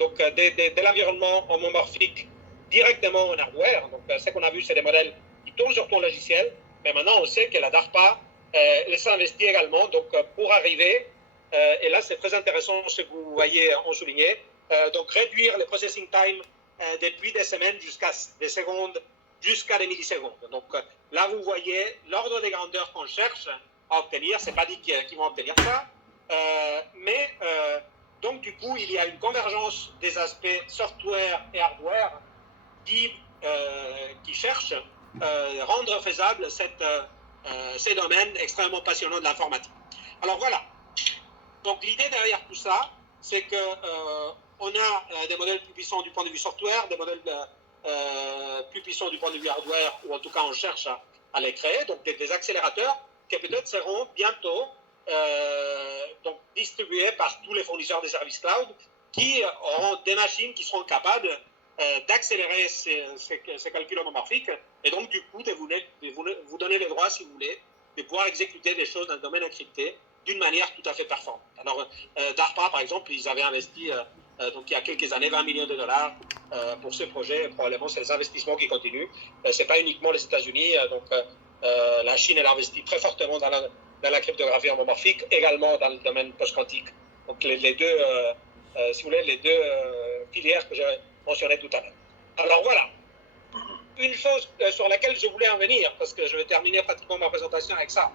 donc de l'environnement homomorphique directement en hardware. Donc ce qu'on a vu, c'est des modèles qui tournent sur ton logiciel, mais maintenant on sait que la DARPA les investit également donc, pour arriver, et là c'est très intéressant ce que vous voyez en souligné, donc réduire le processing time depuis des semaines jusqu'à des secondes, jusqu'à des millisecondes. Donc là vous voyez l'ordre des grandeurs qu'on cherche à obtenir, c'est pas dit qu'ils vont obtenir ça, mais donc du coup il y a une convergence des aspects software et hardware qui cherchent à rendre faisable ces domaines extrêmement passionnants de l'informatique. Alors voilà, donc l'idée derrière tout ça, c'est qu'on a des modèles plus puissants du point de vue software, des modèles plus puissants du point de vue hardware, ou en tout cas on cherche à les créer, donc des accélérateurs qui peut-être seront bientôt donc distribués par tous les fournisseurs de services cloud qui auront des machines qui seront capables d'accélérer ces calculs homomorphiques et donc du coup de vous donner le droit, si vous voulez, de pouvoir exécuter des choses dans le domaine encrypté d'une manière tout à fait performante. Alors DARPA par exemple, ils avaient investi donc il y a quelques années 20 millions de dollars pour ce projet. Probablement c'est les investissements qui continuent. C'est pas uniquement les États-Unis, donc la Chine elle investit très fortement dans la cryptographie homomorphique, également dans le domaine post-quantique. Donc les deux, si vous voulez, les deux filières que j'ai mentionnées tout à l'heure. Alors voilà. une chose sur laquelle je voulais en venir, parce que je vais terminer pratiquement ma présentation avec ça.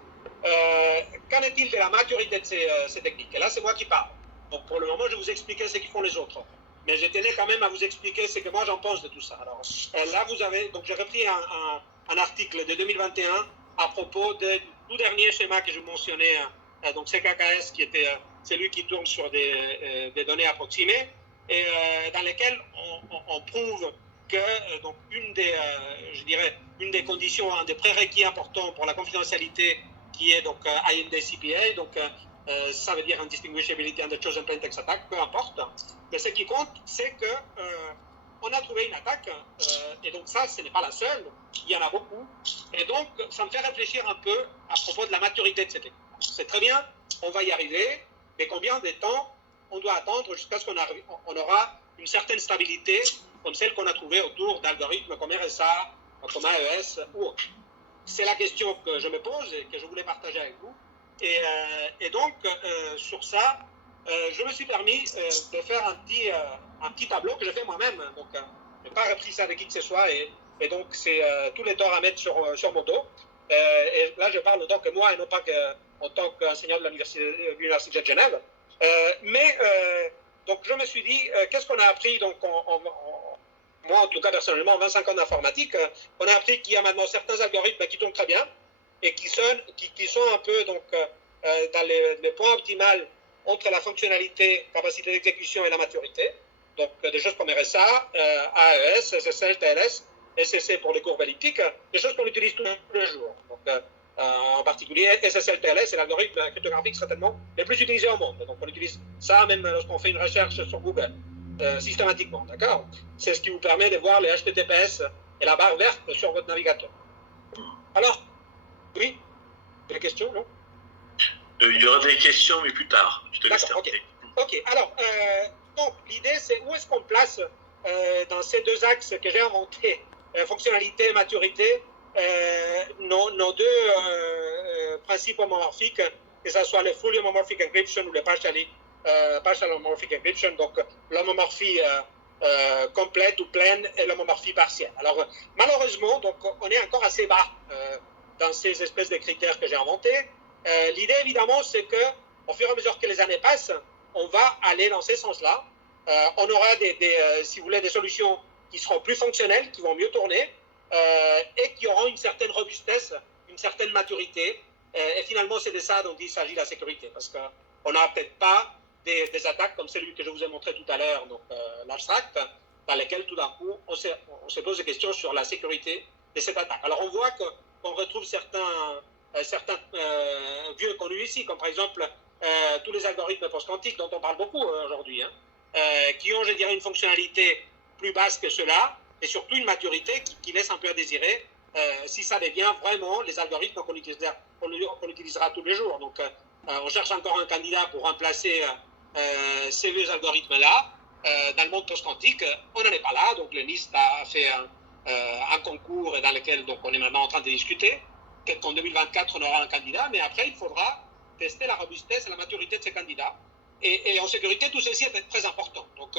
Qu'en est-il de la maturité de ces techniques? Et là, c'est moi qui parle. Donc, pour le moment, je vais vous expliquer ce qu'ils font les autres. Mais je tenais quand même à vous expliquer ce que moi j'en pense de tout ça. Alors, là, vous avez. Donc, j'ai repris un article de 2021 à propos du tout dernier schéma que je mentionnais, donc CKKS, qui était celui qui tourne sur des données approximées, et dans lesquelles on prouve que donc une des conditions, un des prérequis importants pour la confidentialité, qui est donc IND-CPA, donc ça veut dire Indistinguishability under Chosen Plain Text Attack, peu importe. Mais ce qui compte, c'est que on a trouvé une attaque, et donc ça, ce n'est pas la seule, il y en a beaucoup. Et donc, ça me fait réfléchir un peu à propos de la maturité de cette équipe. C'est très bien, on va y arriver, mais combien de temps on doit attendre jusqu'à ce qu'on aura une certaine stabilité, comme celle qu'on a trouvée autour d'algorithmes comme RSA, comme AES ou autre. C'est la question que je me pose et que je voulais partager avec vous. Et donc, sur ça, je me suis permis de faire un petit tableau que j'ai fait moi-même. Donc, je n'ai pas repris ça de qui que ce soit. Et donc, c'est tous les torts à mettre sur mon dos. Et là, je parle en tant que moi et non pas en tant qu'enseignant de l'Université de Genève. Donc, je me suis dit, qu'est-ce qu'on a appris donc, moi, en tout cas, personnellement, en 25 ans d'informatique, on a appris qu'il y a maintenant certains algorithmes qui tournent très bien et qui sont un peu donc, dans les points optimaux entre la fonctionnalité, capacité d'exécution et la maturité. Donc, des choses comme RSA, AES, SSL, TLS, SCC pour les courbes elliptiques, des choses qu'on utilise tous les jours. Donc, en particulier, SSL, TLS, c'est l'algorithme cryptographique certainement le plus utilisé au monde. Donc, on utilise ça même lorsqu'on fait une recherche sur Google. Systématiquement, d'accord? C'est ce qui vous permet de voir les HTTPS et la barre verte sur votre navigateur. Alors, oui? Des questions, non? Il y aura des questions, mais plus tard. Je te laisse terminer. Ok. Alors, donc, l'idée, c'est où est-ce qu'on place dans ces deux axes que j'ai inventés, fonctionnalité et maturité, nos deux principes homomorphiques, que ce soit le fully homomorphic encryption ou le partial homomorphic encryption, donc l'homomorphie complète ou pleine et l'homomorphie partielle. Alors, malheureusement, donc, on est encore assez bas dans ces espèces de critères que j'ai inventés. L'idée, évidemment, c'est qu'au fur et à mesure que les années passent, on va aller dans ces sens-là. On aura, si vous voulez, des solutions qui seront plus fonctionnelles, qui vont mieux tourner, et qui auront une certaine robustesse, une certaine maturité. Et finalement, c'est de ça dont il s'agit la sécurité, parce qu'on n'aura peut-être pas des attaques comme celui que je vous ai montré tout à l'heure, donc l'abstract, dans lesquelles tout d'un coup, on se pose des questions sur la sécurité de cette attaque. Alors, on voit qu'on retrouve certains vieux connus ici, comme par exemple tous les algorithmes post-quantiques dont on parle beaucoup aujourd'hui, qui ont, je dirais, une fonctionnalité plus basse que cela, et surtout une maturité qui laisse un peu à désirer si ça devient vraiment les algorithmes qu'on utilisera tous les jours. Donc, on cherche encore un candidat pour remplacer ces vieux algorithmes-là. Dans le monde post-quantique, on n'en est pas là. Donc, le NIST a fait un concours dans lequel donc, on est maintenant en train de discuter. Peut-être qu'en 2024, on aura un candidat, mais après, il faudra tester la robustesse et la maturité de ces candidats. Et en sécurité, tout ceci est très important. Donc,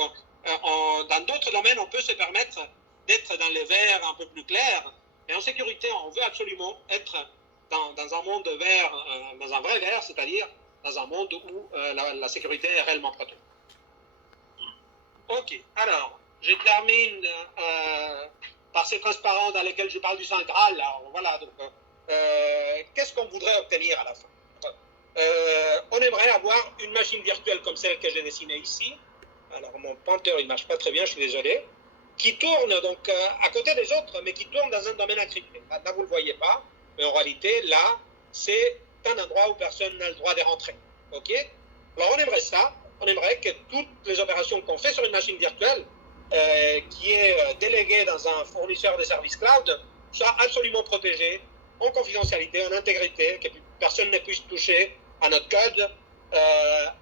dans d'autres domaines, on peut se permettre d'être dans les verts un peu plus clairs, mais en sécurité, on veut absolument être dans un monde vert, dans un vrai vert, c'est-à-dire dans un monde où la sécurité est réellement protégée. Ok, alors, je termine par ces transparents dans lesquels je parle du Saint Graal. Alors, voilà, donc, qu'est-ce qu'on voudrait obtenir à la fin? On aimerait avoir une machine virtuelle comme celle que j'ai dessinée ici. Alors, mon pointeur, il ne marche pas très bien, je suis désolé. Qui tourne donc à côté des autres, mais qui tourne dans un domaine encrypté. Là, vous ne le voyez pas, mais en réalité, là, c'est un endroit où personne n'a le droit de rentrer. OK? Alors, on aimerait ça. On aimerait que toutes les opérations qu'on fait sur une machine virtuelle, qui est déléguée dans un fournisseur de services cloud, soient absolument protégées, en confidentialité, en intégrité, que personne ne puisse toucher à notre code,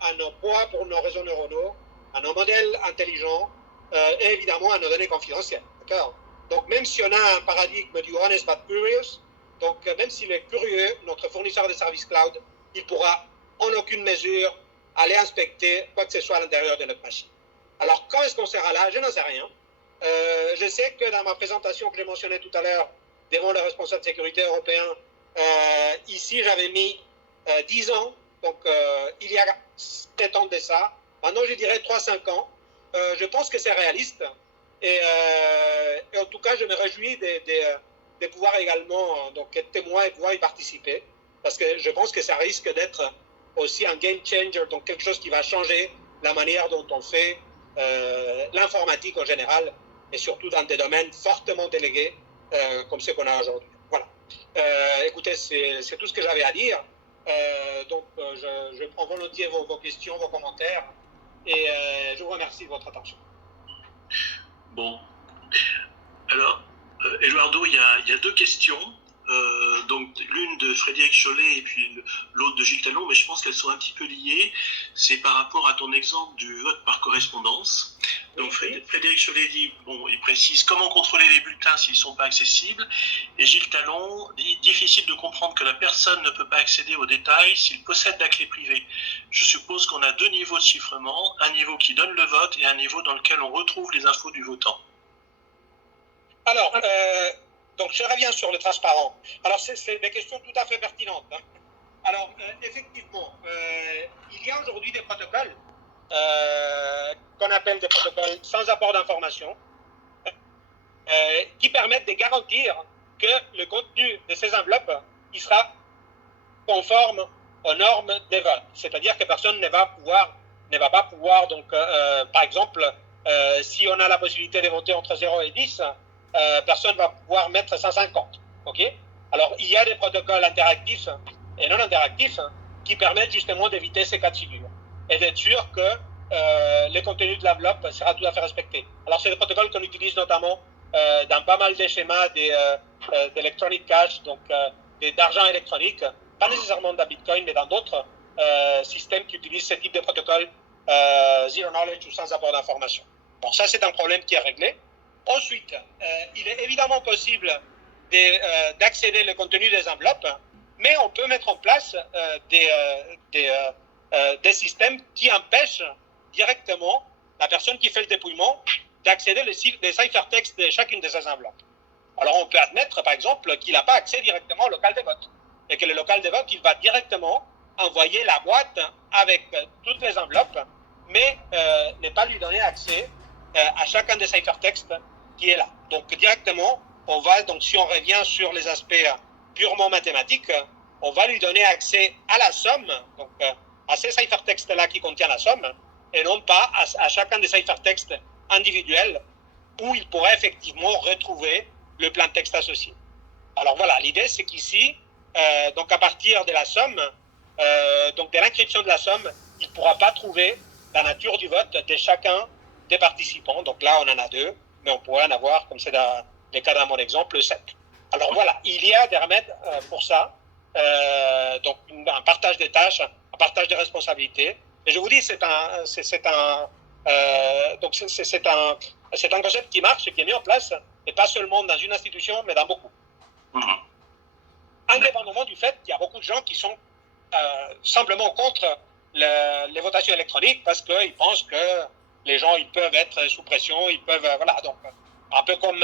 à nos poids pour nos réseaux neuronaux, à nos modèles intelligents, et évidemment à nos données confidentielles. D'accord? Donc, même si on a un paradigme du honest but curious, donc même s'il est curieux, notre fournisseur de services cloud, il pourra en aucune mesure aller inspecter quoi que ce soit à l'intérieur de notre machine. Alors, quand est-ce qu'on sera là? Je n'en sais rien. Je sais que dans ma présentation que j'ai mentionnée tout à l'heure devant le responsable de sécurité européen, ici j'avais mis 10 ans, donc il y a 7 ans de ça. Maintenant je dirais 3-5 ans. Je pense que c'est réaliste et en tout cas je me réjouis de pouvoir également donc, être témoin et pouvoir y participer parce que je pense que ça risque d'être aussi un game changer, donc quelque chose qui va changer la manière dont on fait l'informatique en général et surtout dans des domaines fortement délégués comme ceux qu'on a aujourd'hui. Voilà. Écoutez, c'est tout ce que j'avais à dire. Donc, je prends volontiers vos questions, vos commentaires et je vous remercie de votre attention. Bon. Alors, Eduardo, il y a deux questions. Donc l'une de Frédéric Chollet et puis l'autre de Gilles Talon, mais je pense qu'elles sont un petit peu liées. C'est par rapport à ton exemple du vote par correspondance. Donc Frédéric Chollet dit, bon, il précise comment contrôler les bulletins s'ils ne sont pas accessibles. Et Gilles Talon dit, difficile de comprendre que la personne ne peut pas accéder aux détails s'il possède la clé privée. Je suppose qu'on a deux niveaux de chiffrement, un niveau qui donne le vote et un niveau dans lequel on retrouve les infos du votant. Alors, donc je reviens sur le transparent. Alors c'est des questions tout à fait pertinentes. Hein. Alors effectivement, il y a aujourd'hui des protocoles qu'on appelle des protocoles sans apport d'information qui permettent de garantir que le contenu de ces enveloppes il sera conforme aux normes des votes. C'est-à-dire que personne ne va pas pouvoir donc par exemple si on a la possibilité de voter entre 0 et 10, personne ne va pouvoir mettre 150. Okay. Alors, il y a des protocoles interactifs et non interactifs qui permettent justement d'éviter ces cas de figure et d'être sûr que le contenu de l'enveloppe sera tout à fait respecté. Alors, c'est des protocoles qu'on utilise notamment dans pas mal des schémas d'electronic cash, donc d'argent électronique, pas nécessairement dans Bitcoin, mais dans d'autres systèmes qui utilisent ce type de protocole zero knowledge ou sans apport d'information. Bon, ça, c'est un problème qui est réglé. Ensuite, il est évidemment possible d'accéder au contenu des enveloppes, mais on peut mettre en place des systèmes qui empêchent directement la personne qui fait le dépouillement d'accéder aux ciphertextes de chacune de ces enveloppes. Alors, on peut admettre, par exemple, qu'il n'a pas accès directement au local de vote et que le local de vote, il va directement envoyer la boîte avec toutes les enveloppes, mais ne pas lui donner accès à chacun des ciphertextes qui est là. Donc directement, donc si on revient sur les aspects purement mathématiques, on va lui donner accès à la somme, donc à ces ciphertextes-là qui contiennent la somme, et non pas à chacun des ciphertextes individuels où il pourrait effectivement retrouver le plan de texte associé. Alors voilà, l'idée c'est qu'ici, donc à partir de la somme, donc de l'inscription de la somme, il ne pourra pas trouver la nature du vote de chacun des participants. Donc là, on en a 2. Mais on pourrait en avoir, comme c'est dans le cas dans mon exemple, 7. Alors voilà, il y a des remèdes pour ça, donc un partage des tâches, un partage des responsabilités. Et je vous dis, c'est un concept qui marche et qui est mis en place, et pas seulement dans une institution, mais dans beaucoup. Indépendamment du fait qu'il y a beaucoup de gens qui sont simplement contre les votations électroniques parce qu'ils pensent que les gens, ils peuvent être sous pression, ils peuvent, voilà, donc, un peu comme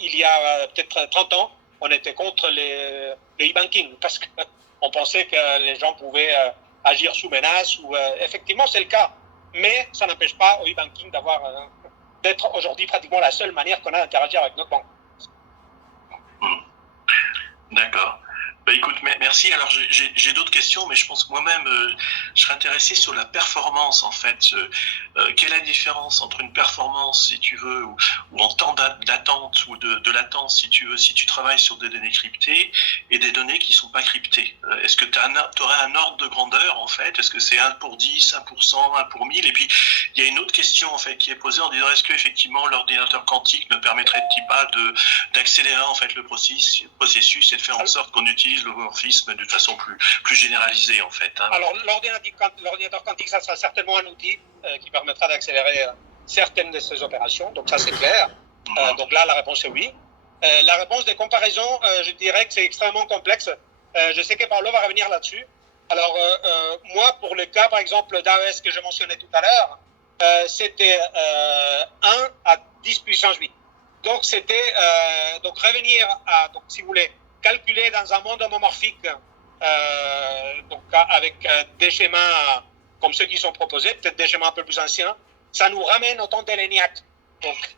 il y a peut-être 30 ans, on était contre le e-banking, parce qu'on pensait que les gens pouvaient agir sous menace, ou effectivement, c'est le cas, mais ça n'empêche pas au e-banking d'être aujourd'hui pratiquement la seule manière qu'on a d'interagir avec notre banque. D'accord. Bah écoute, merci. Alors j'ai d'autres questions, mais je pense que moi-même, je serais intéressé sur la performance en fait. Quelle est la différence entre une performance, si tu veux, ou en temps d'attente ou de latence, si tu veux, si tu travailles sur des données cryptées et des données qui ne sont pas cryptées? Est-ce que tu aurais un ordre de grandeur en fait? Est-ce que c'est 1 pour 10, 1 pour 100, 1 pour 1000? Et puis il y a une autre question en fait qui est posée en disant est-ce que effectivement l'ordinateur quantique ne permettrait-il pas d'accélérer en fait le processus et de faire en sorte qu'on utilise l'homomorphisme d'une façon plus généralisée en fait. Hein. Alors l'ordinateur quantique, ça sera certainement un outil qui permettra d'accélérer certaines de ces opérations, donc ça c'est clair. Donc là la réponse est oui. La réponse des comparaisons, je dirais que c'est extrêmement complexe. Je sais que Paolo va revenir là-dessus. Alors moi pour le cas par exemple d'AES que je mentionnais tout à l'heure, c'était 1 à 10 puissance 8. Donc, c'était donc revenir à, donc, si vous voulez, calculer dans un monde homomorphique donc, avec des schémas comme ceux qui sont proposés, peut-être des schémas un peu plus anciens, ça nous ramène au temps de l'ENIAC, donc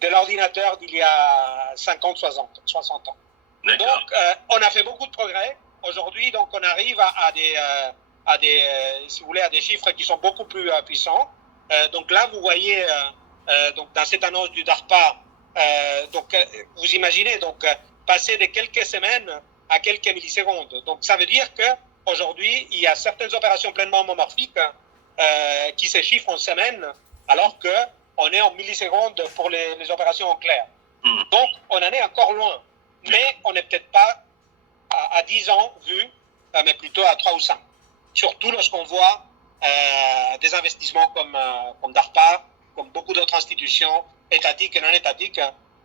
de l'ordinateur d'il y a 50, 60 ans. Donc, on a fait beaucoup de progrès. Aujourd'hui, donc, on arrive à des si vous voulez, à des chiffres qui sont beaucoup plus puissants. Donc là, vous voyez, donc, dans cette annonce du DARPA, donc, vous imaginez, donc, passer de quelques semaines à quelques millisecondes. Donc, ça veut dire qu'aujourd'hui, il y a certaines opérations pleinement homomorphiques qui se chiffrent en semaines, alors qu'on est en millisecondes pour les opérations en clair. Donc, on en est encore loin. Mais on n'est peut-être pas à 10 ans vu, mais plutôt à 3 ou 5. Surtout lorsqu'on voit des investissements comme DARPA, comme beaucoup d'autres institutions étatiques et non étatiques.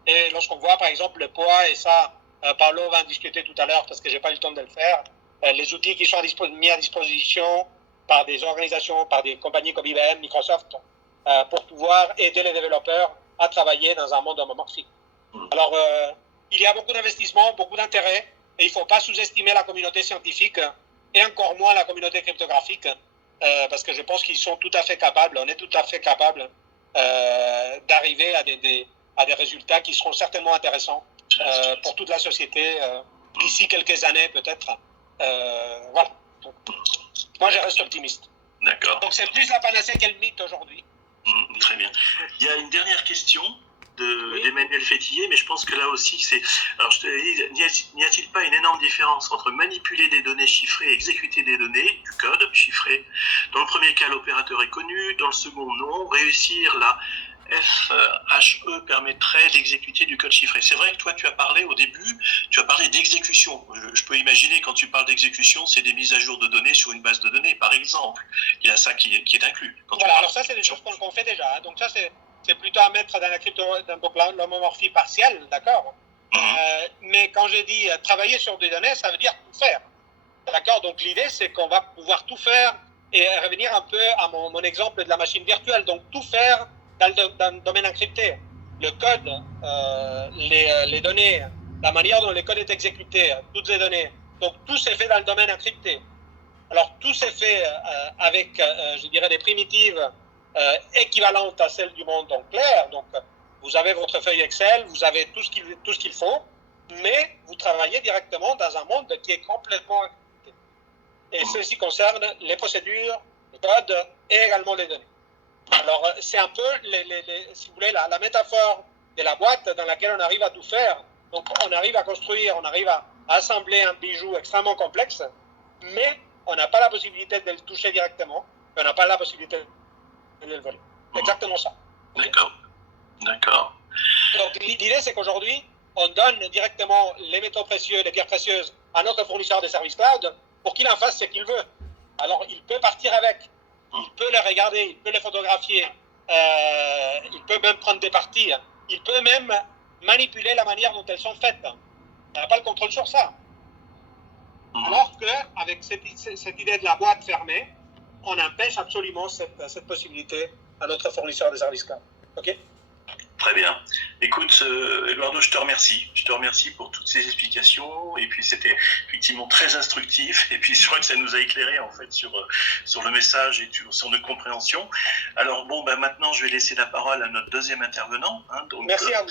Et lorsqu'on voit, par exemple, le poids, et ça, Paolo va en discuter tout à l'heure parce que je n'ai pas eu le temps de le faire, les outils qui sont mis à disposition par des organisations, par des compagnies comme IBM, Microsoft, pour pouvoir aider les développeurs à travailler dans un monde homomorphique. Alors, il y a beaucoup d'investissements, beaucoup d'intérêt, et il ne faut pas sous-estimer la communauté scientifique, et encore moins la communauté cryptographique, parce que je pense qu'ils sont tout à fait capables, on est tout à fait capables d'arriver à des résultats qui seront certainement intéressants pour toute la société d'ici quelques années peut-être. Voilà. Donc, moi, je reste optimiste. D'accord. Donc, c'est plus la panacée qu'elle mythe aujourd'hui. Très bien. Il y a une dernière question d'Emmanuel Fétillier, mais je pense que là aussi, c'est... Alors, je te dis, n'y a-t-il pas une énorme différence entre manipuler des données chiffrées et exécuter des données, du code chiffré? Dans le premier cas, l'opérateur est connu, dans le second, non. Réussir la FHE permettrait d'exécuter du code chiffré. C'est vrai que toi, tu as parlé au début, tu as parlé d'exécution. Je peux imaginer, quand tu parles d'exécution, c'est des mises à jour de données sur une base de données, par exemple. Il y a ça qui est inclus. Voilà, alors ça, c'est des choses qu'on fait déjà. Hein. Donc ça, c'est plutôt à mettre dans la l'homomorphie partielle, d'accord. Mais quand je dis travailler sur des données, ça veut dire tout faire. D'accord. Donc l'idée, c'est qu'on va pouvoir tout faire et revenir un peu à mon exemple de la machine virtuelle. Donc tout faire dans le domaine encrypté. Le code, les données, la manière dont le code est exécuté, toutes les données. Donc tout s'est fait dans le domaine encrypté. Alors tout s'est fait avec, je dirais, des primitives équivalente à celle du monde en clair. Donc, vous avez votre feuille Excel, vous avez tout ce qu'il faut, mais vous travaillez directement dans un monde qui est complètement encrypté. Et ceci concerne les procédures, le code et également les données. Alors, c'est un peu, si vous voulez, la métaphore de la boîte dans laquelle on arrive à tout faire. Donc, on arrive à construire, on arrive à assembler un bijou extrêmement complexe, mais on n'a pas la possibilité de le toucher directement, on n'a pas la possibilité de le voler. Exactement ça. D'accord. D'accord. Donc l'idée, c'est qu'aujourd'hui, on donne directement les métaux précieux, les pierres précieuses à notre fournisseur de services cloud pour qu'il en fasse ce qu'il veut. Alors, il peut partir avec, il peut les regarder, il peut les photographier, il peut même prendre des parties, il peut même manipuler la manière dont elles sont faites. On n'a pas le contrôle sur ça. Alors qu'avec cette idée de la boîte fermée, on empêche absolument cette possibilité à notre fournisseur de services cloud. OK? Très bien. Écoute, Eduardo, je te remercie. Je te remercie pour toutes ces explications. Et puis, c'était effectivement très instructif. Et puis, je crois que ça nous a éclairé, en fait, sur le message et sur notre compréhension. Alors, bon, maintenant, je vais laisser la parole à notre deuxième intervenant. Hein, donc, merci à vous.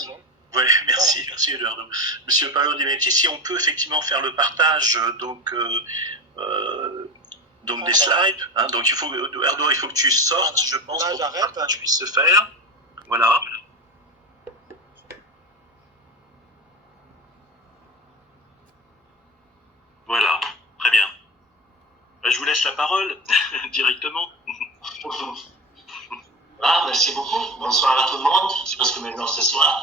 Oui, merci. Voilà. Merci, Eduardo. Monsieur Paolo De Métis, si on peut effectivement faire le partage, donc des slides. Hein, donc, Eduardo, il faut que tu sortes, je pense, là, pour que le partage puisse se faire. Voilà. Voilà, très bien. Je vous laisse la parole directement. Ah, merci beaucoup. Bonsoir à tout le monde. Je pense que maintenant c'est soir.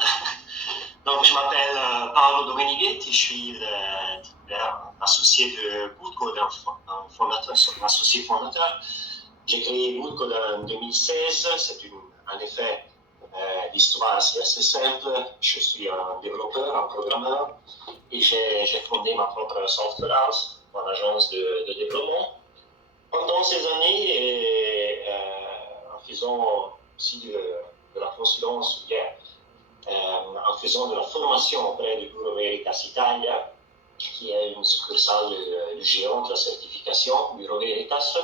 Donc, je m'appelle Paolo Domenighetti. Je suis l'associé de Bootcode, un associé fondateur. J'ai créé Bootcode en 2016. C'est en effet l'histoire c'est assez simple. Je suis un développeur, un programmeur, et j'ai fondé ma propre software house, une agence de développement. Pendant ces années, en faisant aussi de la consulence, en faisant de la formation auprès du Bureau Veritas Italia, qui est une succursale du géant de la certification, Bureau Veritas.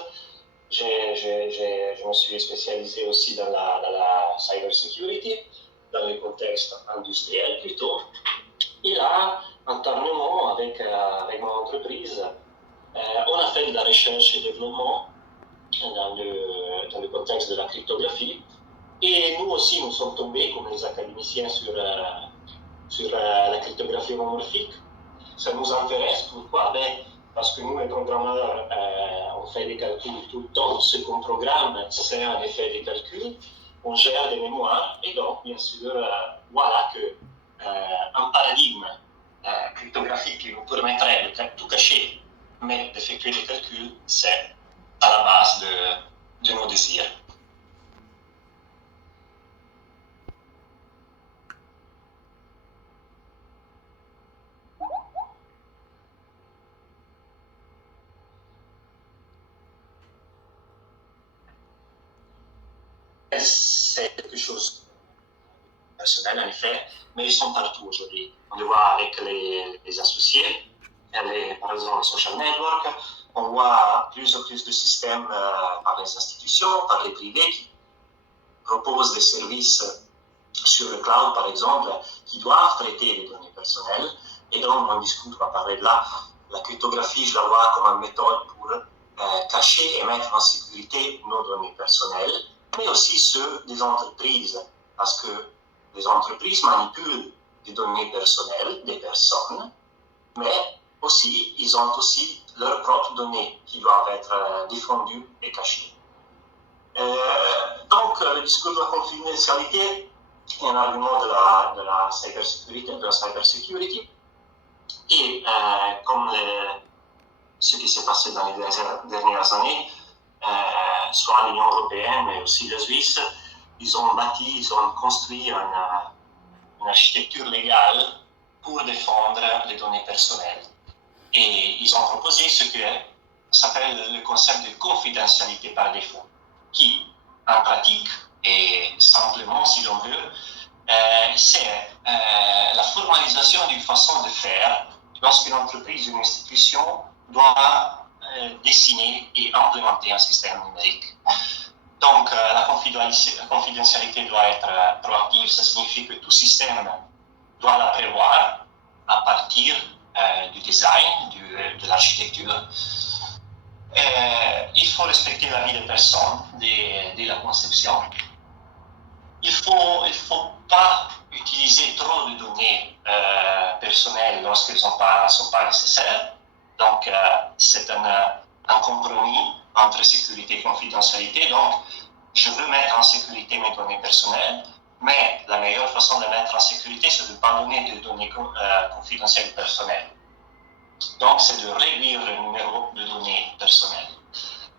Je me suis spécialisé aussi dans la cyber security, dans le contexte industriel plutôt. Et là, internement avec mon entreprise, on a fait de la recherche et développement dans le contexte de la cryptographie. Et nous aussi, nous sommes tombés comme les académiciens sur la cryptographie homomorphique. Ça nous intéresse, pourquoi? Parce que nous, les programmeurs, on fait des calculs tout le temps. Ce qu'on programme, c'est en effet des calculs. On gère des mémoires. Et donc, bien sûr, voilà qu'un paradigme cryptographique qui nous permettrait de tout cacher, mais d'effectuer des calculs, c'est à la base de nos désirs. C'est quelque chose de personnel, en effet, mais ils sont partout aujourd'hui. On le voit avec les associés, par exemple les social networks. On voit plus en plus de systèmes par les institutions, par les privés qui proposent des services sur le cloud, par exemple, qui doivent traiter les données personnelles. Et donc, on discute, on va parler de là. La cryptographie, je la vois comme une méthode pour cacher et mettre en sécurité nos données personnelles, mais aussi ceux des entreprises, parce que les entreprises manipulent des données personnelles des personnes, mais aussi, ils ont aussi leurs propres données qui doivent être défendues et cachées. Donc, le discours de la confidentialité est un argument de la cybersecurity, et comme ce qui s'est passé dans les dernières années, soit l'Union européenne, mais aussi la Suisse, ils ont construit une architecture légale pour défendre les données personnelles. Et ils ont proposé ce qui s'appelle le concept de confidentialité par défaut, qui, en pratique, et simplement, si l'on veut, c'est la formalisation d'une façon de faire lorsqu'une entreprise ou une institution doit dessiner et implémenter un système numérique. Donc, la confidentialité doit être proactive, ça signifie que tout système doit la prévoir à partir du design, de l'architecture. Il faut respecter la vie des personnes dès la conception. Il ne faut pas utiliser trop de données personnelles lorsqu'elles ne sont pas nécessaires. Donc, c'est un compromis entre sécurité et confidentialité. Donc, je veux mettre en sécurité mes données personnelles, mais la meilleure façon de mettre en sécurité, c'est de ne pas donner de données confidentielles personnelles. Donc, c'est de réduire le numéro de données personnelles.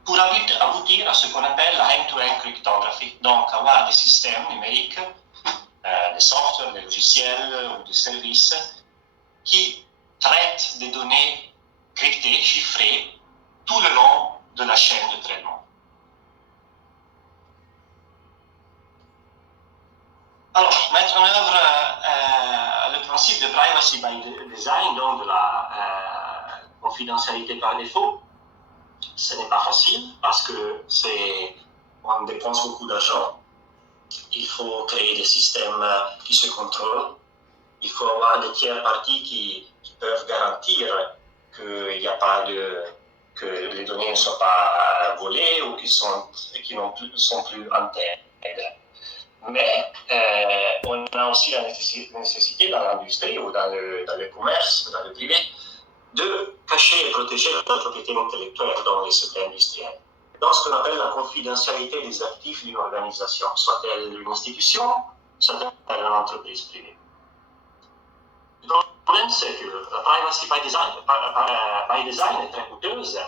Pour aboutir à ce qu'on appelle la end-to-end cryptographie, donc avoir des systèmes numériques, des softwares, des logiciels ou des services qui traitent des données cryptées, chiffrées, tout le long de la chaîne de traitement. Alors, mettre en œuvre le principe de privacy by design, donc de la confidentialité par défaut, ce n'est pas facile parce que on dépense beaucoup d'argent. Il faut créer des systèmes qui se contrôlent. Il faut avoir des tiers parties qui peuvent garantir qu'il n'y a pas que les données ne sont pas volées ou qui sont plus intègres. Mais on a aussi la nécessité dans l'industrie ou dans le commerce, dans le privé, de cacher et protéger la propriété intellectuelle dans les secrets industriels. Dans ce qu'on appelle la confidentialité des actifs d'une organisation, soit-elle une institution, soit-elle une entreprise privée. Le problème, c'est que la privacy by design est très coûteuse.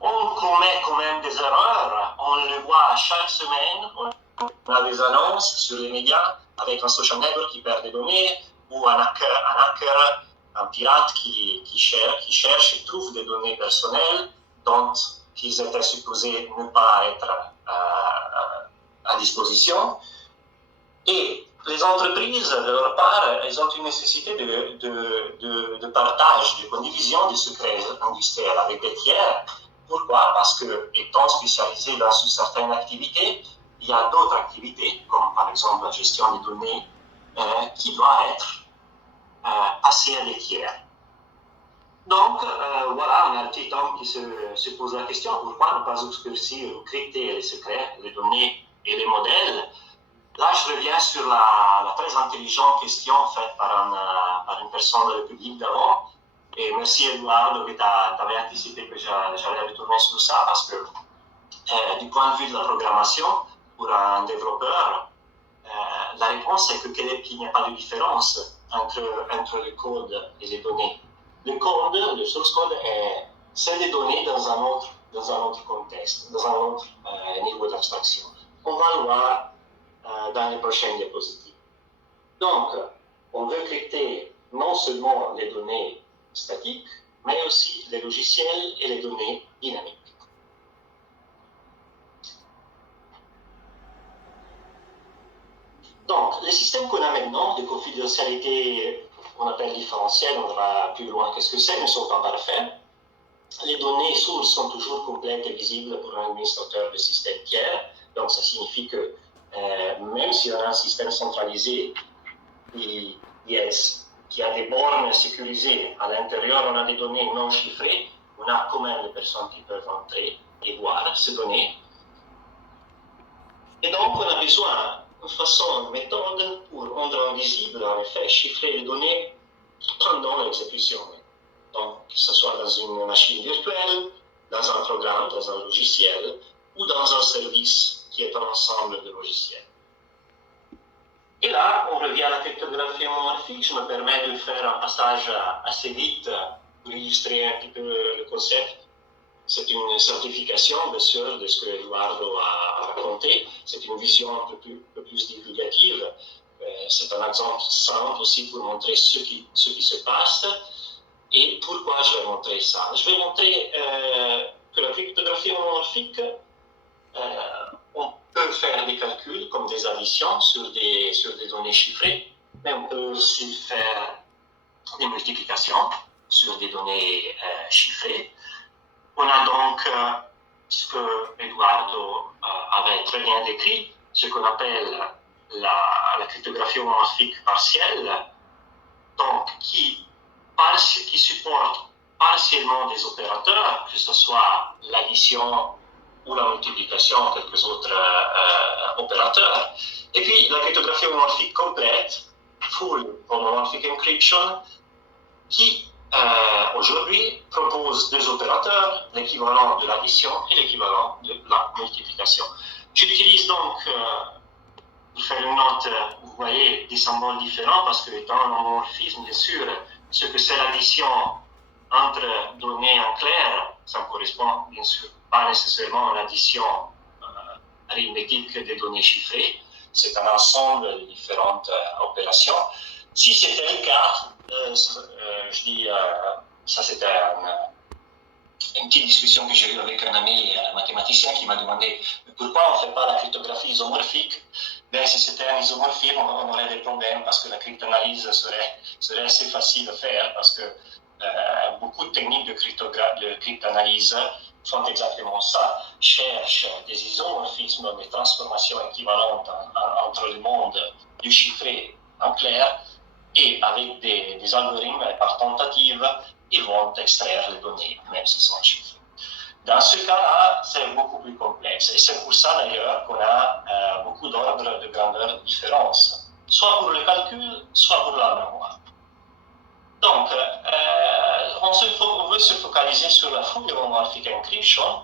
On commet quand même des erreurs, on le voit chaque semaine. On a des annonces sur les médias avec un social network qui perd des données ou un hacker, un pirate qui cherche et trouve des données personnelles dont ils étaient supposés ne pas être à disposition. Et les entreprises, de leur part, elles ont une nécessité de partage, de condivision des secrets industriels avec des tiers. Pourquoi? Parce que, étant spécialisé dans certaines activités, il y a d'autres activités, comme par exemple la gestion des données, qui doit être passée à des tiers. Donc, voilà, on a un petit homme qui se pose la question, pourquoi ne pas obscurcir ou crypter les secrets, les données et les modèles? Là, je reviens sur la très intelligente question faite par une personne de la République d'avant. Et merci Eduardo que tu avais anticipé que j'allais retourner sur ça, parce que du point de vue de la programmation, pour un développeur, la réponse est qu'il n'y a pas de différence entre le code et les données. Le code, le source code, c'est les données dans un autre contexte, dans un autre niveau d'abstraction. On va le voir dans les prochaines diapositives. Donc, on veut crypter non seulement les données statiques, mais aussi les logiciels et les données dynamiques. Donc, les systèmes qu'on a maintenant de confidentialité, qu'on appelle différentiels, on verra plus loin qu'est-ce que c'est, ne sont pas parfaits. Les données sources sont toujours complètes et visibles pour un administrateur de système tiers. Donc, ça signifie que même si on a un système centralisé qui a des bornes sécurisées, à l'intérieur on a des données non chiffrées, on a quand même des personnes qui peuvent entrer et voir ces données. Et donc, on a besoin une méthode pour rendre invisible, en effet, chiffrer les données pendant l'exécution. Donc, que ce soit dans une machine virtuelle, dans un programme, dans un logiciel, ou dans un service qui est un ensemble de logiciels. Et là, on revient à la cryptographie homomorphique. Je me permets de faire un passage assez vite pour illustrer un petit peu le concept. C'est une simplification, bien sûr, de ce que Eduardo a raconté. C'est une vision un peu plus divulgative. C'est un exemple simple aussi pour montrer ce qui se passe. Et pourquoi je vais montrer ça? Je vais montrer que la cryptographie homomorphique, on peut faire des calculs comme des additions sur des données chiffrées, mais on peut aussi faire des multiplications sur des données chiffrées. On a donc ce que Eduardo avait très bien décrit, ce qu'on appelle la cryptographie homomorphique partielle, donc qui supporte partiellement des opérateurs, que ce soit l'addition ou la multiplication, quelques autres opérateurs. Et puis la cryptographie homomorphique complète, full homomorphic encryption, qui aujourd'hui propose deux opérateurs, l'équivalent de l'addition et l'équivalent de la multiplication. J'utilise donc, pour faire une note, vous voyez, des symboles différents, parce que dans l'homomorphisme, bien sûr, ce que c'est l'addition entre données en clair, ça correspond bien sûr pas nécessairement à l'addition arithmétique des données chiffrées. C'est un ensemble de différentes opérations. Si c'était le cas, je dis, ça c'était une petite discussion que j'ai eue avec un ami mathématicien qui m'a demandé pourquoi on ne fait pas la cryptographie isomorphique. Ben, si c'était un isomorphisme, on aurait des problèmes parce que la cryptanalyse serait assez facile à faire, parce que beaucoup de techniques de cryptanalyse font exactement ça, cherchent des isomorphismes, des transformations équivalentes entre le monde du chiffré en clair, et avec des algorithmes par tentative, ils vont extraire les données, même s'ils sont chiffrés. Dans ce cas-là, c'est beaucoup plus complexe. Et c'est pour ça d'ailleurs qu'on a beaucoup d'ordres de grandeur différents, soit pour le calcul, soit pour la mémoire. Donc, on veut se focaliser sur la full homomorphic encryption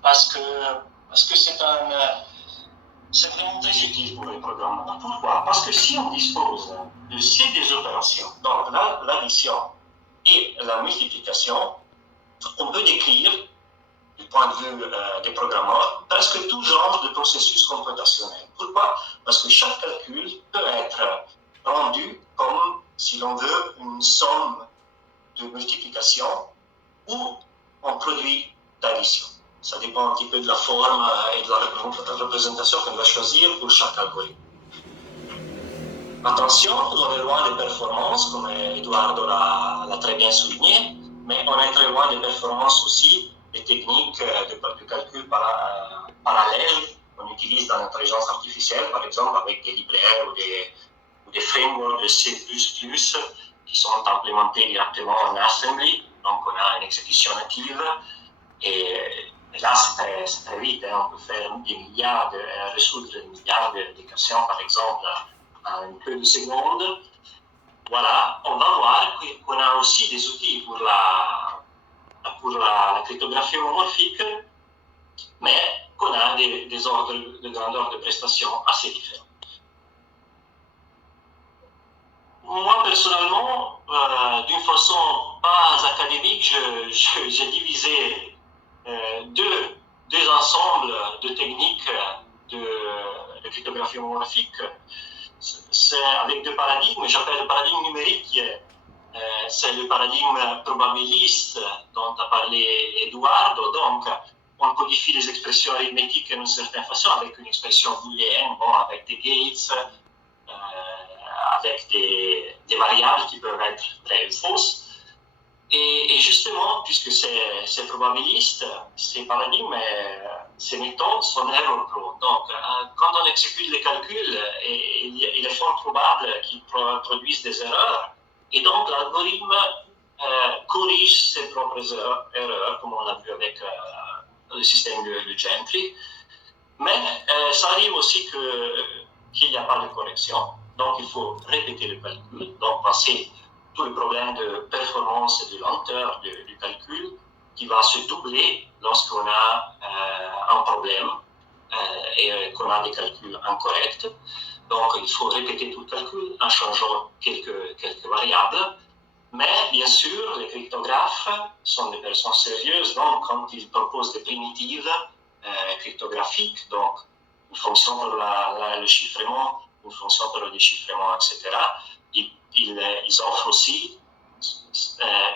parce que c'est vraiment très utile pour les programmeurs. Pourquoi? Parce que si on dispose de ces deux opérations, donc l'addition et la multiplication, on peut décrire, du point de vue des programmeurs, presque tout genre de processus computationnels. Pourquoi? Parce que chaque calcul peut être rendu comme, si l'on veut, une somme de multiplication ou un produit d'addition. Ça dépend un petit peu de la forme et de la représentation qu'on va choisir pour chaque algorithme. Attention, on est loin des performances, comme Eduardo l'a très bien souligné, mais on est très loin des performances aussi des techniques de calcul parallèles qu'on utilise dans l'intelligence artificielle, par exemple avec des libraires ou des frameworks de C++ qui sont implémentés directement en assembly. Donc on a une exécution native et là c'est très vite, hein. On peut faire des milliards, résoudre des milliards d'équations par exemple en un peu de secondes. Voilà, on va voir qu'on a aussi des outils pour la cryptographie homomorphique, mais qu'on a des ordres de grandeur de prestation assez différents. Moi, personnellement, d'une façon pas académique, j'ai divisé deux ensembles de techniques de cryptographie homomorphique. C'est avec deux paradigmes. J'appelle le paradigme numérique, c'est le paradigme probabiliste dont a parlé Eduardo. Donc, on codifie les expressions arithmétiques d'une certaine façon avec une expression booléenne, avec des gates, avec des variables qui peuvent être vraies ou fausses. Et justement, puisque c'est probabiliste, ces paradigmes, ces méthodes sont error-prone. Donc, quand on exécute les calculs, il est fort probable qu'ils produisent des erreurs. Et donc, l'algorithme corrige ses propres erreurs, comme on l'a vu avec le système de Gentry. Mais ça arrive aussi qu'il n'y a pas de correction. Donc, il faut répéter le calcul. Donc, passer tout le problème de performance et de lenteur du calcul qui va se doubler lorsqu'on a un problème et qu'on a des calculs incorrects. Donc, il faut répéter tout le calcul en changeant quelques variables. Mais, bien sûr, les cryptographes sont des personnes sérieuses. Donc, quand ils proposent des primitives cryptographiques, donc une fonction pour le chiffrement, une fonction pour le déchiffrement, etc., ils offrent aussi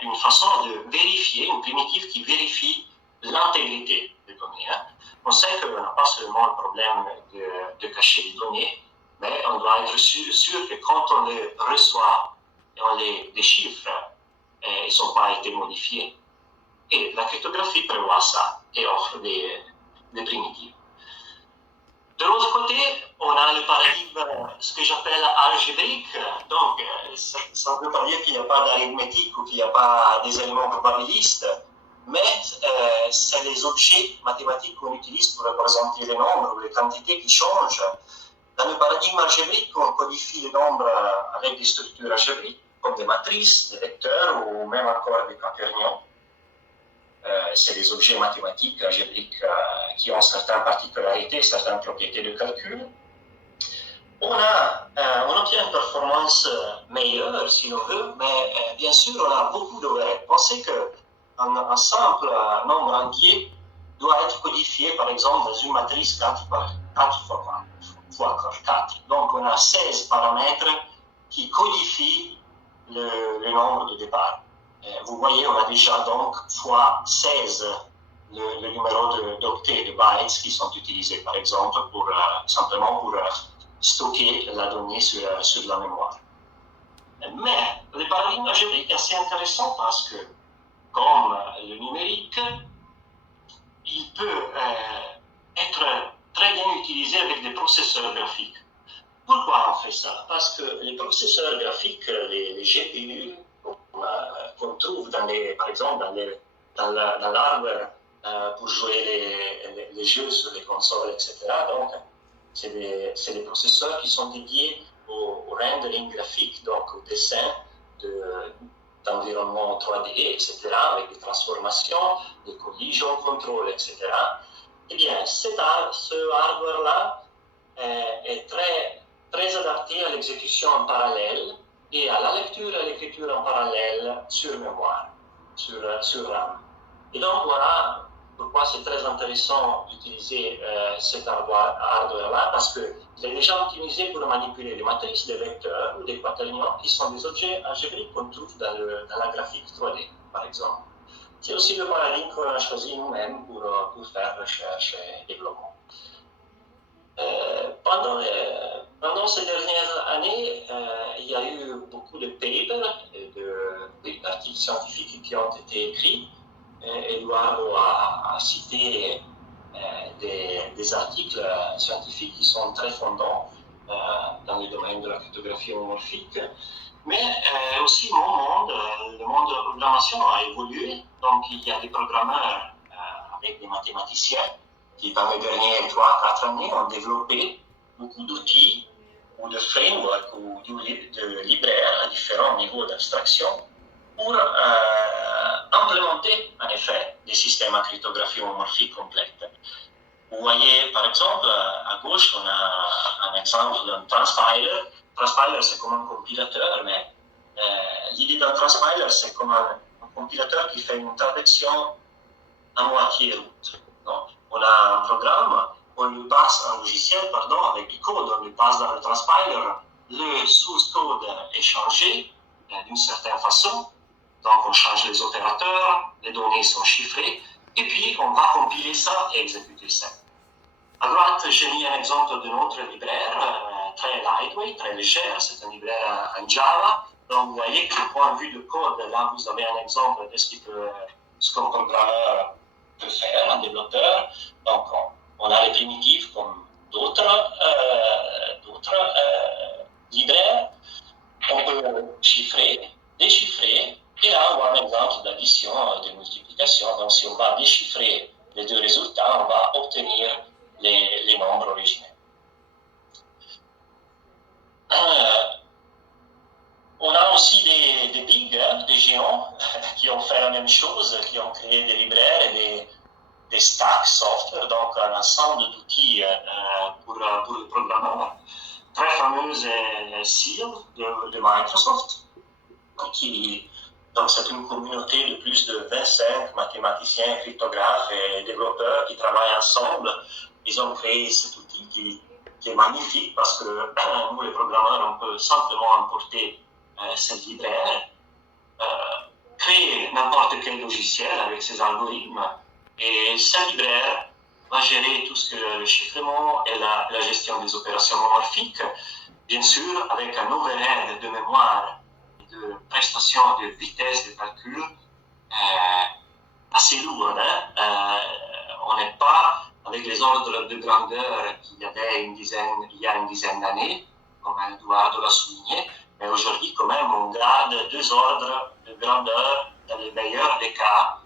une façon de vérifier, une primitive qui vérifie l'intégrité des données. Hein. On sait qu'on n'a pas seulement le problème de cacher les données, mais on doit être sûr que quand on les reçoit et on les déchiffre, ils n'ont pas été modifiés. Et la cryptographie prévoit ça et offre des primitives. De l'autre côté, on a le paradigme, ce que j'appelle algébrique. Donc, ça ne veut pas dire qu'il n'y a pas d'arithmétique ou qu'il n'y a pas des éléments probabilistes, mais c'est les objets mathématiques qu'on utilise pour représenter les nombres ou les quantités qui changent. Dans le paradigme algébrique, on codifie les nombres avec des structures algébriques, comme des matrices, des vecteurs ou même encore des quaternions. C'est des objets mathématiques algébriques qui ont certaines particularités, certaines propriétés de calcul. On obtient une performance meilleure, si l'on veut, mais bien sûr, on a beaucoup d'overhead. Pensez qu'un simple nombre entier doit être codifié, par exemple, dans une matrice 4 fois 4. Donc, on a 16 paramètres qui codifient le nombre de départ. Vous voyez, on a déjà donc fois 16 le numéro d'octets de bytes qui sont utilisés, par exemple, simplement pour stocker la donnée sur la mémoire. Mais le paradigme algébrique est assez intéressant parce que, comme le numérique, il peut être très bien utilisé avec des processeurs graphiques. Pourquoi on fait ça? Parce que les processeurs graphiques, les GPU, qu'on trouve par exemple dans l'hardware pour jouer les jeux sur les consoles, etc. Donc, c'est des processeurs qui sont dédiés au rendering graphique, donc au dessin d'environnement 3D, etc., avec des transformations, des collision control, etc. Eh bien, ce hardware-là est très adapté à l'exécution en parallèle et à la lecture et à l'écriture en parallèle sur mémoire, sur RAM. Et donc voilà pourquoi c'est très intéressant d'utiliser cet hardware-là, parce qu'il est déjà optimisé pour manipuler des matrices, des vecteurs ou des quaternions qui sont des objets algébriques qu'on trouve dans la graphique 3D, par exemple. C'est aussi le paradigme qu'on a choisi nous-mêmes pour faire recherche et développement. Pendant ces dernières années, il y a eu beaucoup de papers, d'articles scientifiques qui ont été écrits. Eduardo a cité des articles scientifiques qui sont très fondants dans le domaine de la cryptographie homomorphique. Mais aussi mon monde, le monde de la programmation a évolué. Donc il y a des programmeurs avec des mathématiciens qui dans les dernières 3-4 années ont développé beaucoup d'outils ou de frameworks ou de libraires à différents niveaux d'abstraction pour implémenter en effet des systèmes à cryptographie homomorphique complète. Vous voyez par exemple à gauche on a un exemple d'un transpiler. Transpiler c'est comme un compilateur, mais l'idée d'un transpiler c'est comme un compilateur qui fait une traduction à moitié route. Donc, on a un programme, on lui passe un logiciel, avec du code, on lui passe dans le transpiler, le source code est changé d'une certaine façon, donc on change les opérateurs, les données sont chiffrées, et puis on va compiler ça et exécuter ça. À droite, j'ai mis un exemple de notre libraire, très lightweight, très légère, c'est un libraire en Java, donc vous voyez que du point de vue de code, là vous avez un exemple de ce qu'un programmeur peut faire, un développeur. Donc on a les primitives comme d'autres libraires. On peut chiffrer, déchiffrer, et là on voit un exemple d'addition, de multiplication. Donc si on va déchiffrer les deux résultats, on va obtenir les nombres originels. On a aussi des bigs, des géants, qui ont fait la même chose, qui ont créé des libraires et des stacks software, donc un ensemble d'outils pour le programmeur. Très fameuse est SEAL de Microsoft, donc c'est une communauté de plus de 25 mathématiciens, cryptographes et développeurs qui travaillent ensemble. Ils ont créé cet outil qui est magnifique parce que nous, les programmeurs, on peut simplement importer cette libraire, créer n'importe quel logiciel avec ses algorithmes, et cette libraire va gérer tout ce que le chiffrement et la gestion des opérations homomorphiques, bien sûr avec un overhead de mémoire et de prestation de vitesse de calcul assez lourd. On n'est pas avec les ordres de grandeur qu'il y avait il y a une dizaine d'années, comme Eduardo l'a souligné, mais aujourd'hui, quand même, on garde 2 ordres de grandeur, dans les meilleurs des cas,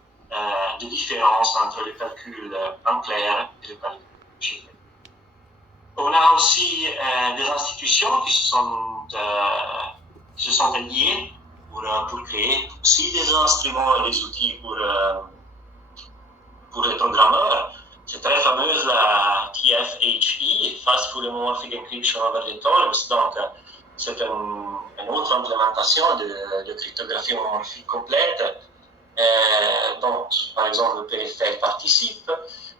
de différence entre le calcul en clair et le calcul chiffré. On a aussi des institutions qui se sont alliées pour créer aussi des instruments et des outils pour les programmeurs. C'est très fameuse la TFHE, Fast Full Homomorphic Encryption Over the Torus. Donc, c'est une autre implémentation de cryptographie homomorphique complète, dont, par exemple, le PFL participe.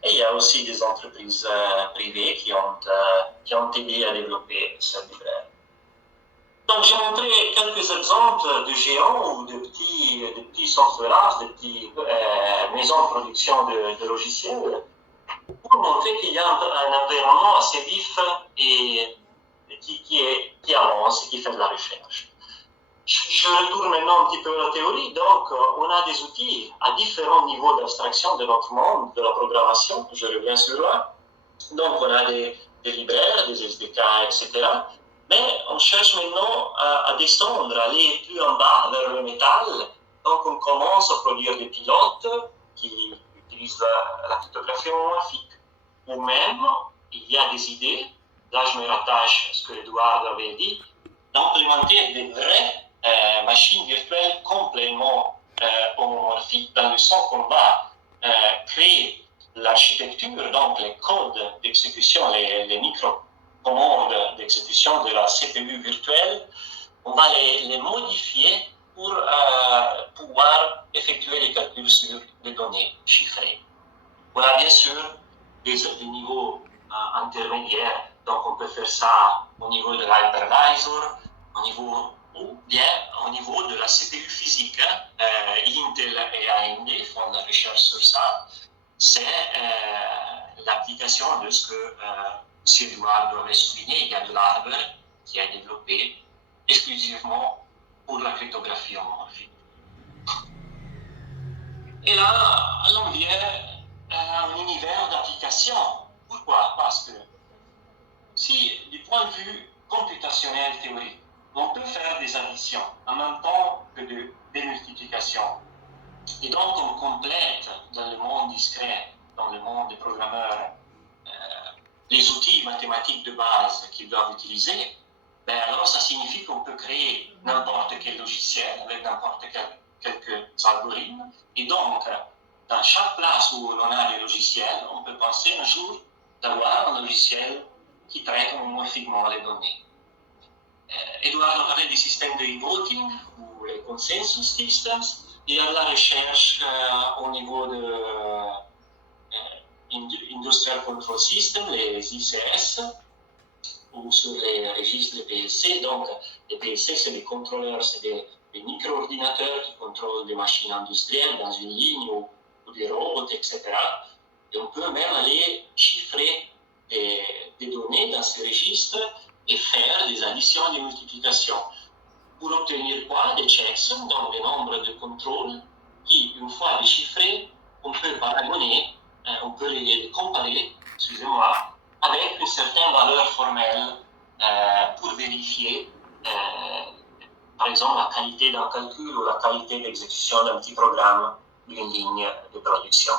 Et il y a aussi des entreprises privées qui ont aidé à développer cette libraire. Donc, j'ai montré quelques exemples de géants ou de petits softwares, de petites maisons de production de logiciels, pour montrer qu'il y a un environnement assez vif et qui avance et qui fait de la recherche. Je retourne maintenant un petit peu à la théorie. Donc, on a des outils à différents niveaux d'abstraction de notre monde, de la programmation. Je reviens sur là. Donc, on a des libraires, des SDK, etc. Mais on cherche maintenant à descendre, à aller plus en bas vers le métal. Donc, on commence à produire des pilotes qui utilisent la cryptographie homomorphique. Ou même, il y a des idées, là je me rattache à ce que Eduardo avait dit, d'implémenter des vraies machines virtuelles complètement homomorphiques, dans le sens qu'on va créer l'architecture, donc les codes d'exécution, les micro-commandes d'exécution de la CPU virtuelle, on va les modifier pour pouvoir effectuer les calculs sur des données chiffrées. On a bien sûr des niveaux intermédiaires, donc on peut faire ça au niveau de l'hypervisor, au niveau de la CPU physique. Intel et AMD font de la recherche sur ça. C'est l'application de ce que M. Eduardo avait souligné, il y a de l'hardware qui est développé exclusivement pour la cryptographie homomorphique. Et là, on vient à un univers d'application. Pourquoi? Parce que si, du point de vue computationnel théorique, on peut faire des additions en même temps que des multiplications, et donc on complète dans le monde discret, dans le monde des programmeurs, les outils mathématiques de base qu'ils doivent utiliser, ben alors ça signifie qu'on peut créer n'importe quel logiciel avec n'importe quelques algorithmes. Et donc, dans chaque place où l'on a des logiciels, on peut penser un jour d'avoir un logiciel qui traite homomorphiquement les données. Eduardo parlait des systèmes de e-voting ou les consensus systems. Il y a de la recherche au niveau de Industrial Control System, les ICS, ou sur les registres de PLC. Donc, les PLC, c'est des contrôleurs, c'est des micro-ordinateurs qui contrôlent des machines industrielles dans une ligne ou des robots, etc. Et on peut même aller chiffrer des données dans ces registres et faire des additions et des multiplications. Pour obtenir quoi? Des checksums, donc des nombres de contrôles qui, une fois déchiffrés, on peut paragoner, on peut les comparer, excusez-moi, avec une certaine valeur formelle pour vérifier, par exemple, la qualité d'un calcul ou la qualité d'exécution d'un petit programme d'une ligne de production.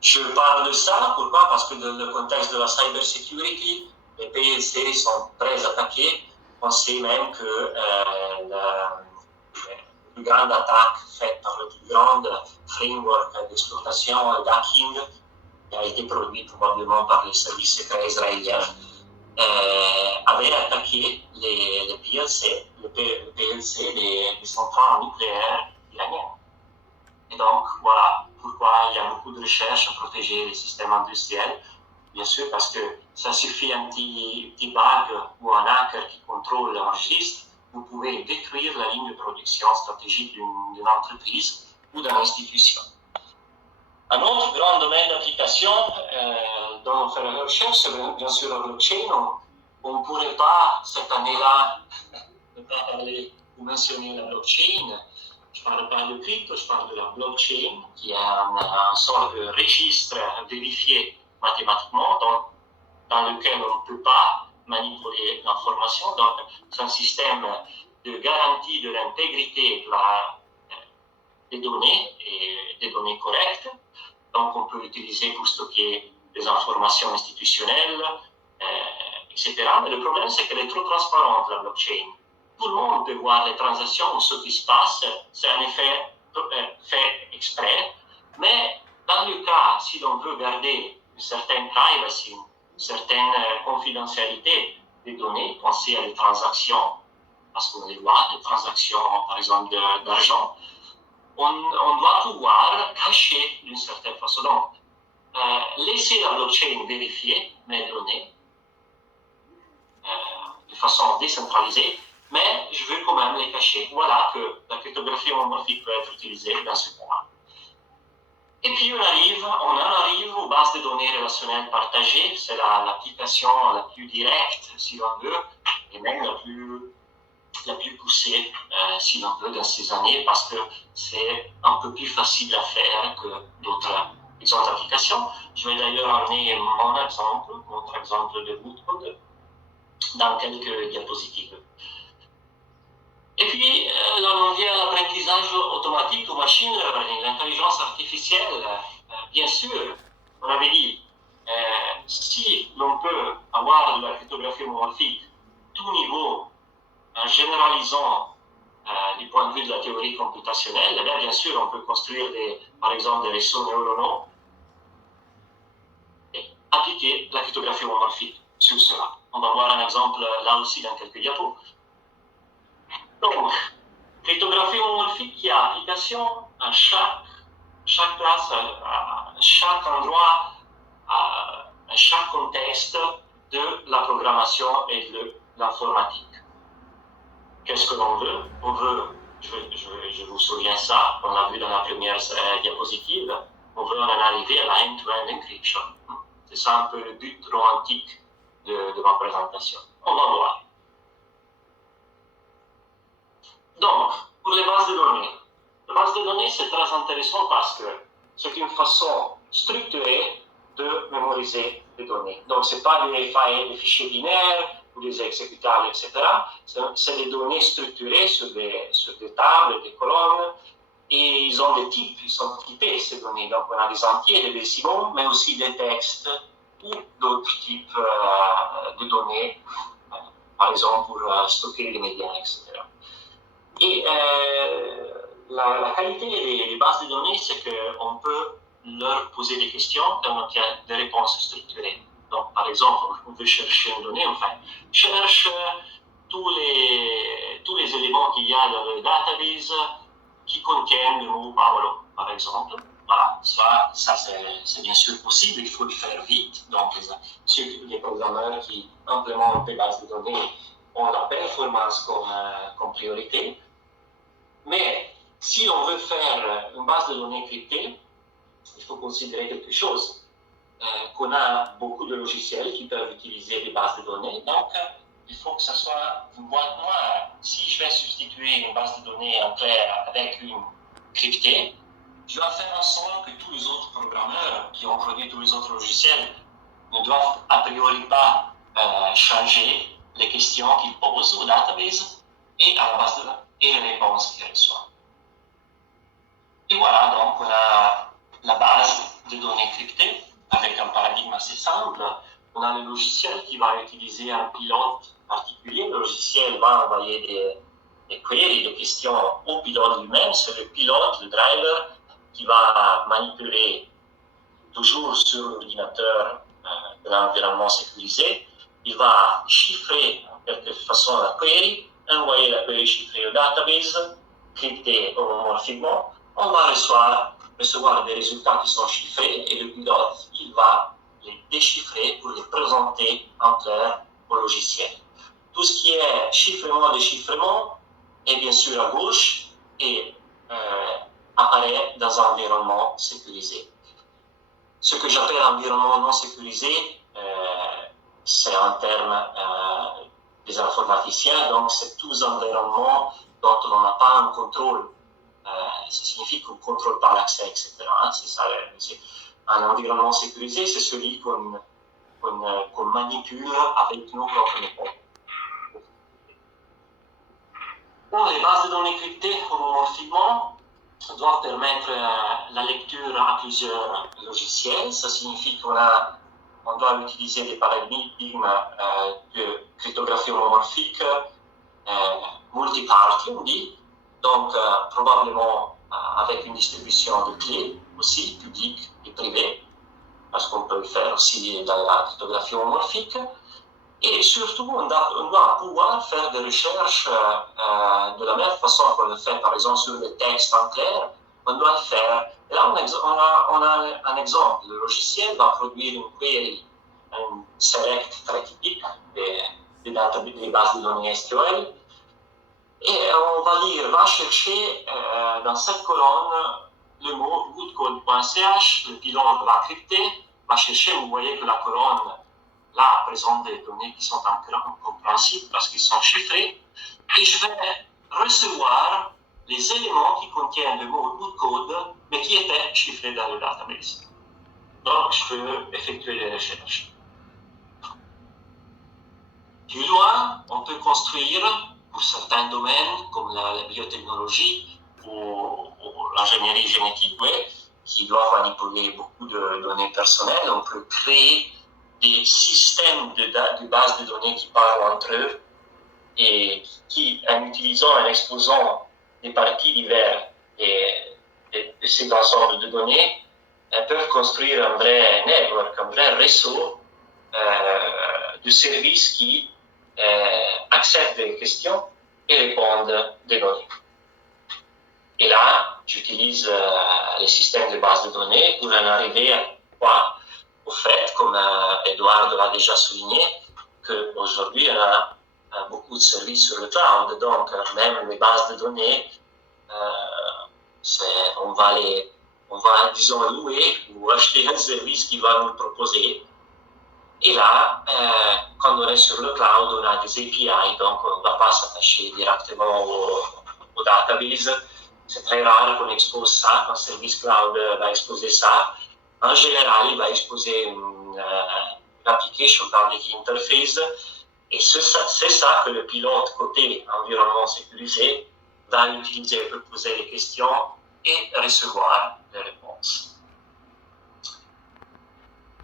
Je parle de ça, pourquoi? Parce que dans le contexte de la cybersecurity, les PLC sont très attaqués. On sait même que la plus grande attaque faite par le plus grand framework d'exploitation et d'hacking qui a été produit probablement par les services secrets israéliens, avait attaqué les PLC, des centrales nucléaires iraniennes. Et donc, voilà pourquoi il y a beaucoup de recherches à protéger les systèmes industriels. Bien sûr, parce que ça suffit un petit bug ou un hacker qui contrôle le registre, vous pouvez détruire la ligne de production stratégique d'une entreprise ou d'une institution. Un autre grand domaine d'application dont on fait la recherche, c'est bien sûr la blockchain. On ne pourrait pas, cette année-là, ne pas parler ou mentionner la blockchain. Je ne parle pas de crypto, je parle de la blockchain, qui est un sorte de registre vérifié mathématiquement, dans lequel on ne peut pas manipuler l'information. Donc, c'est un système de garantie de l'intégrité des données et des données correctes. Donc, on peut l'utiliser pour stocker des informations institutionnelles, etc. Mais le problème, c'est qu'elle est trop transparente, la blockchain. Tout le monde peut voir les transactions, ce qui se passe, c'est en effet fait exprès. Mais dans le cas, si l'on veut garder une certaine privacy, une certaine confidentialité des données, pensez à des transactions, parce qu'on les voit, des transactions, par exemple, d'argent, on doit pouvoir cacher d'une certaine façon. Donc, laisser la blockchain vérifier mes données de façon décentralisée, mais je veux quand même les cacher. Voilà que la cryptographie homomorphique peut être utilisée dans ce cas. Et puis on en arrive aux bases de données relationnelles partagées. C'est l'application la plus directe, si l'on veut, et même la plus poussée, si l'on veut, dans ces années, parce que c'est un peu plus facile à faire que d'autres applications. Je vais d'ailleurs amener mon exemple de bootcode, dans quelques diapositives. Et puis, là, on vient à l'apprentissage automatique au machine learning, l'intelligence artificielle. Bien sûr, on avait dit, si l'on peut avoir de la cryptographie homomorphique, tout niveau, en généralisant du point de vue de la théorie computationnelle, bien sûr, on peut construire, par exemple, des réseaux neuronaux et appliquer la cryptographie homomorphique sur cela. On va voir un exemple là aussi dans quelques diapos. Donc, cryptographie homomorphique qui a application à chaque place, à chaque endroit, à chaque contexte de la programmation et de l'informatique. Qu'est-ce que l'on veut? On veut, je vous souviens ça, on l'a vu dans la première diapositive, on veut en arriver à la end-to-end encryption. C'est ça un peu le but romantique de ma présentation. On va voir. Donc, pour les bases de données. Les bases de données, c'est très intéressant parce que c'est une façon structurée de mémoriser les données. Donc, ce n'est pas des files, des fichiers binaires ou des exécutables, etc. C'est des données structurées sur des tables, des colonnes, et ils ont des types, ils sont typés ces données. Donc, on a des entiers, des décimaux, mais aussi des textes ou d'autres types de données, par exemple pour stocker les médias, etc. Et la qualité des bases de données, c'est qu'on peut leur poser des questions et on obtient des réponses structurées. Donc, par exemple, on veut chercher une donnée, enfin, cherche tous les éléments qu'il y a dans le database qui contiennent le mot Paolo, par exemple. Voilà, ça c'est bien sûr possible, il faut le faire vite. Donc, les programmeurs qui implémentent des bases de données ont la performance comme priorité. Mais si on veut faire une base de données cryptée, il faut considérer quelque chose. Qu'on a beaucoup de logiciels qui peuvent utiliser des bases de données. Donc, il faut que ça soit une boîte noire. Si je vais substituer une base de données en clair avec une cryptée, je dois faire en sorte que tous les autres programmeurs qui ont produit tous les autres logiciels ne doivent a priori pas changer les questions qu'ils posent au database et à la base de données et les réponses qu'ils reçoivent. Et voilà, donc on a la base de données cryptée avec un paradigme assez simple. On a le logiciel qui va utiliser un pilote particulier. Le logiciel va envoyer des queries, des questions au pilote lui-même. C'est le pilote, le driver, qui va manipuler toujours sur l'ordinateur de l'environnement sécurisé. Il va chiffrer en quelque façon la query, envoyer la query chiffrée au database, cryptée homomorphiquement. On va recevoir des résultats qui sont chiffrés et le pilote, il va les déchiffrer pour les présenter en clair au logiciel. Tout ce qui est chiffrement et déchiffrement est bien sûr à gauche et apparaît dans un environnement sécurisé. Ce que j'appelle environnement non sécurisé, c'est un terme des informaticiens, donc c'est tous les environnements dont on n'a pas un contrôle. Ça signifie qu'on ne contrôle pas l'accès, etc. C'est ça, un environnement sécurisé, c'est celui qu'on manipule avec nos propres méthodes. Bon, les bases de données cryptées homomorphiquement doivent permettre la lecture à plusieurs logiciels. Ça signifie qu'on doit utiliser des paradigmes de cryptographie homomorphique multiparty, on dit. Donc, probablement avec une distribution de clés aussi, publiques et privées, parce qu'on peut le faire aussi dans la cryptographie homomorphique. Et surtout, on doit pouvoir faire des recherches de la même façon qu'on le fait, par exemple, sur les textes en clair. On doit le faire. Et là, on a un exemple. Le logiciel va produire une query, un select très typique des bases de données SQL. Et on va chercher dans cette colonne le mot goodcode.ch, le pilote va crypter, va chercher, vous voyez que la colonne là présente des données qui sont incompréhensibles parce qu'ils sont chiffrés, et je vais recevoir les éléments qui contiennent le mot goodcode, mais qui étaient chiffrés dans le database. Donc je peux effectuer les recherches. Plus loin, on peut construire pour certains domaines comme la biotechnologie ou l'ingénierie génétique, qui doivent manipuler beaucoup de données personnelles. On peut créer des systèmes de bases de données qui parlent entre eux et qui, en utilisant, en exposant des parties diverses de cet ensemble de données, peuvent construire un vrai network, un vrai réseau de services qui acceptent des questions et répondent des données. Et là, j'utilise les systèmes de base de données pour en arriver à quoi? Au fait, comme Edouard l'a déjà souligné, qu'aujourd'hui, on a beaucoup de services sur le cloud. Donc, même les bases de données, on va, disons, louer ou acheter un service qui va nous proposer. Et là, quand on est sur le cloud, on a des API, donc on ne va pas s'attacher directement au database. C'est très rare qu'on expose ça, qu'un service cloud va exposer ça. En général, il va exposer une application public interface, et c'est ça que le pilote côté environnement sécurisé va utiliser pour poser des questions et recevoir des réponses.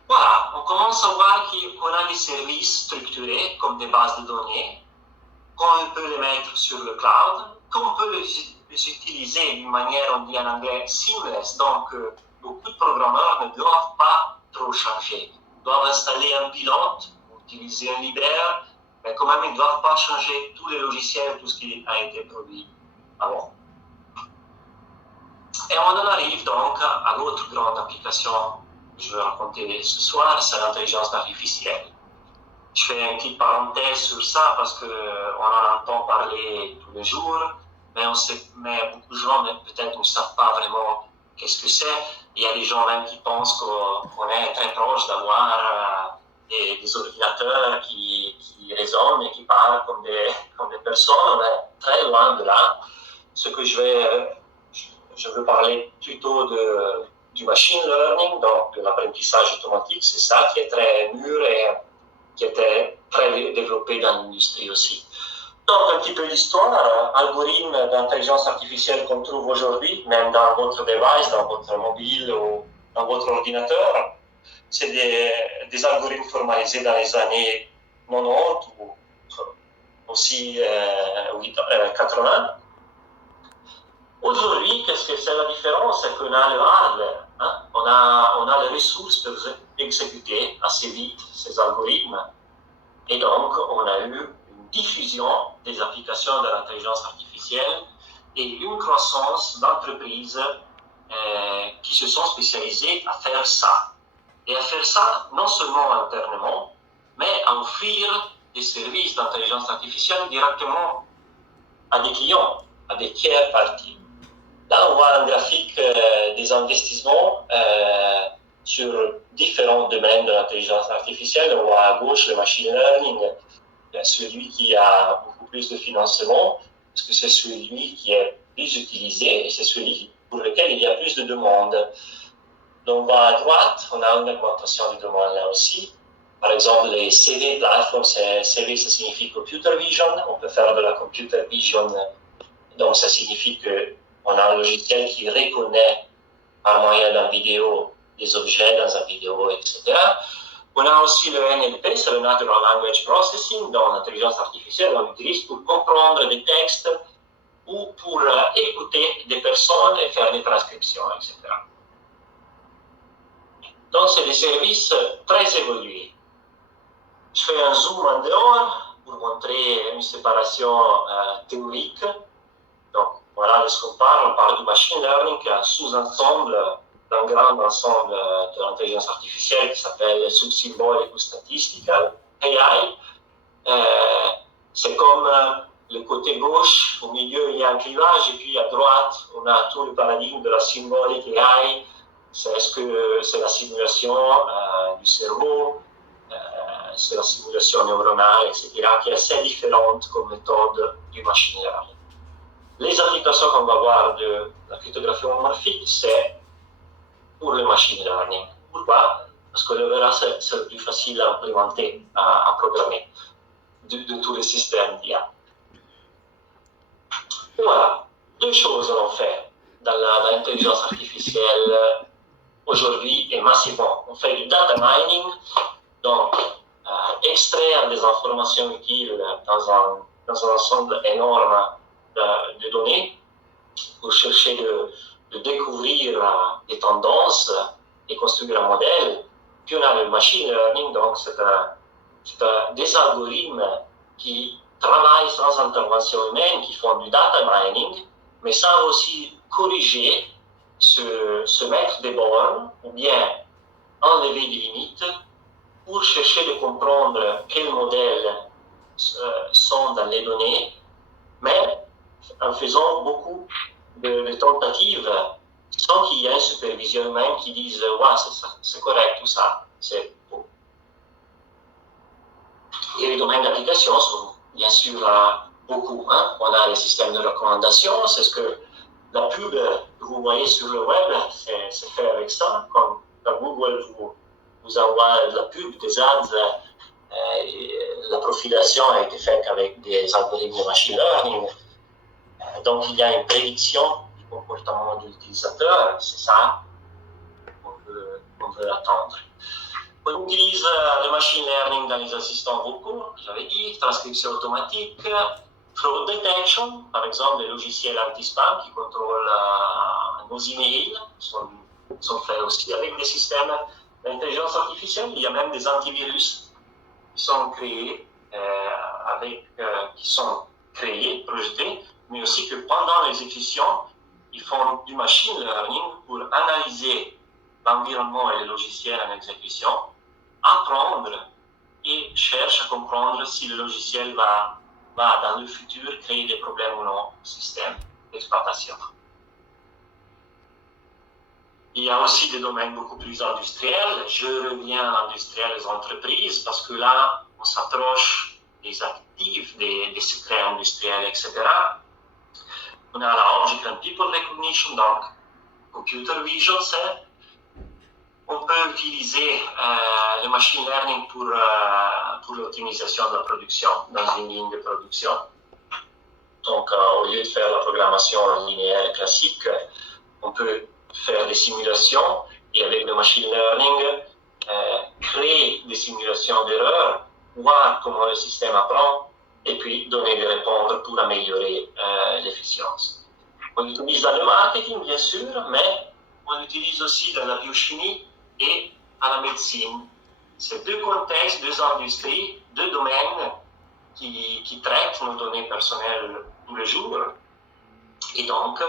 Voilà, on commence à voir qu'on a des services structurés comme des bases de données, qu'on peut les mettre sur le cloud, qu'on peut les utiliser d'une manière, on dit en anglais, seamless, donc beaucoup de programmeurs ne doivent pas trop changer. Ils doivent installer un pilote, utiliser un libère, mais quand même ils ne doivent pas changer tous les logiciels, tout ce qui a été produit avant. Et on en arrive donc à l'autre grande application que je veux raconter ce soir, c'est l'intelligence artificielle. Je fais une petite parenthèse sur ça parce qu'on en entend parler tous les jours, mais beaucoup de gens peut-être ne savent pas vraiment qu'est-ce que c'est. Il y a des gens même qui pensent qu'on est très proche d'avoir des ordinateurs qui résonnent et qui parlent comme des personnes. On est très loin de là. Ce que je veux parler plutôt du machine learning, donc de l'apprentissage automatique. C'est ça qui est très mûr et qui était très développé dans l'industrie aussi. Donc, un petit peu d'histoire, algorithmes d'intelligence artificielle qu'on trouve aujourd'hui, même dans votre device, dans votre mobile ou dans votre ordinateur, c'est des algorithmes formalisés dans les années 90 ou aussi 80. Aujourd'hui, qu'est-ce que c'est la différence? C'est qu'on a le hardware, hein? On a les ressources pour exécuter assez vite ces algorithmes. Et donc, on a eu une diffusion des applications de l'intelligence artificielle et une croissance d'entreprises qui se sont spécialisées à faire ça. Et à faire ça non seulement internement, mais à offrir des services d'intelligence artificielle directement à des clients, à des tiers parties. Là, on voit un graphique des investissements sur différents domaines de l'intelligence artificielle. On voit à gauche le machine learning, celui qui a beaucoup plus de financement, parce que c'est celui qui est plus utilisé et c'est celui pour lequel il y a plus de demandes. Donc, à droite, on a une augmentation de demande là aussi. Par exemple, les CV platforms, CV, ça signifie computer vision. On peut faire de la computer vision, donc ça signifie qu'on a un logiciel qui reconnaît par moyen d'une vidéo des objets dans une vidéo, etc. On a aussi le NLP, c'est le Natural Language Processing, dans l'intelligence artificielle, on l'utilise pour comprendre des textes ou pour écouter des personnes et faire des transcriptions, etc. Donc, c'est des services très évolués. Je fais un zoom en dehors pour montrer une séparation théorique. Donc, voilà de ce qu'on parle. On parle du machine learning, qui est un sous-ensemble d'un grand ensemble de l'intelligence artificielle qui s'appelle subsymbolic ou statistical AI. C'est comme le côté gauche, au milieu il y a un clivage, et puis à droite on a tout le paradigme de la symbolic AI. C'est la simulation du cerveau, c'est la simulation neuronale, etc., qui est assez différente comme méthode du machine learning. Les applications qu'on va voir de la cryptographie homomorphique, c'est pour le machine learning. Pourquoi? Parce que le verra, c'est le plus facile à implémenter, à programmer de tous les systèmes d'IA. Voilà, deux choses on fait dans l'intelligence artificielle aujourd'hui et massivement. On fait du data mining, donc extraire des informations utiles dans un ensemble énorme de données pour chercher de découvrir des tendances et construire un modèle. Puis on a le machine learning, donc c'est des algorithmes qui travaillent sans intervention humaine, qui font du data mining, mais savent aussi corriger, se mettre des bornes ou bien enlever des limites pour chercher de comprendre quels modèles sont dans les données, mais en faisant beaucoup de tentatives sans qu'il y ait une supervision humaine qui dise « ouais, c'est correct tout ça, c'est faux ». Et les domaines d'application sont bien sûr beaucoup. Hein. On a les systèmes de recommandation, c'est ce que la pub que vous voyez sur le web, c'est fait avec ça. Quand Google vous envoie de la pub, des ads, la profilation a été faite avec des algorithmes de machine learning. Donc il y a une prédiction du comportement de l'utilisateur, c'est ça qu'on veut attendre. On utilise le machine learning dans les assistants vocaux, j'avais dit, transcription automatique, fraud detection, par exemple les logiciels anti-spam qui contrôlent nos emails sont faits aussi avec des systèmes d'intelligence artificielle. Il y a même des antivirus qui sont créés, projetés, mais aussi que pendant l'exécution, ils font du machine learning pour analyser l'environnement et les logiciels en exécution, apprendre et cherche à comprendre si le logiciel va dans le futur créer des problèmes ou non au système d'exploitation. Il y a aussi des domaines beaucoup plus industriels. Je reviens à l'industriel des entreprises parce que là, on s'approche des actifs, des secrets industriels, etc. On a la Object and People Recognition, donc Computer Vision, on peut utiliser le machine learning pour l'optimisation de la production dans une ligne de production. Donc, au lieu de faire la programmation linéaire classique, on peut faire des simulations et avec le machine learning, créer des simulations d'erreurs, voir comment le système apprend et puis donner des réponses pour améliorer l'efficience. On l'utilise dans le marketing, bien sûr, mais on l'utilise aussi dans la biochimie et à la médecine. C'est deux contextes, deux industries, deux domaines qui traitent nos données personnelles tous les jours. Et donc,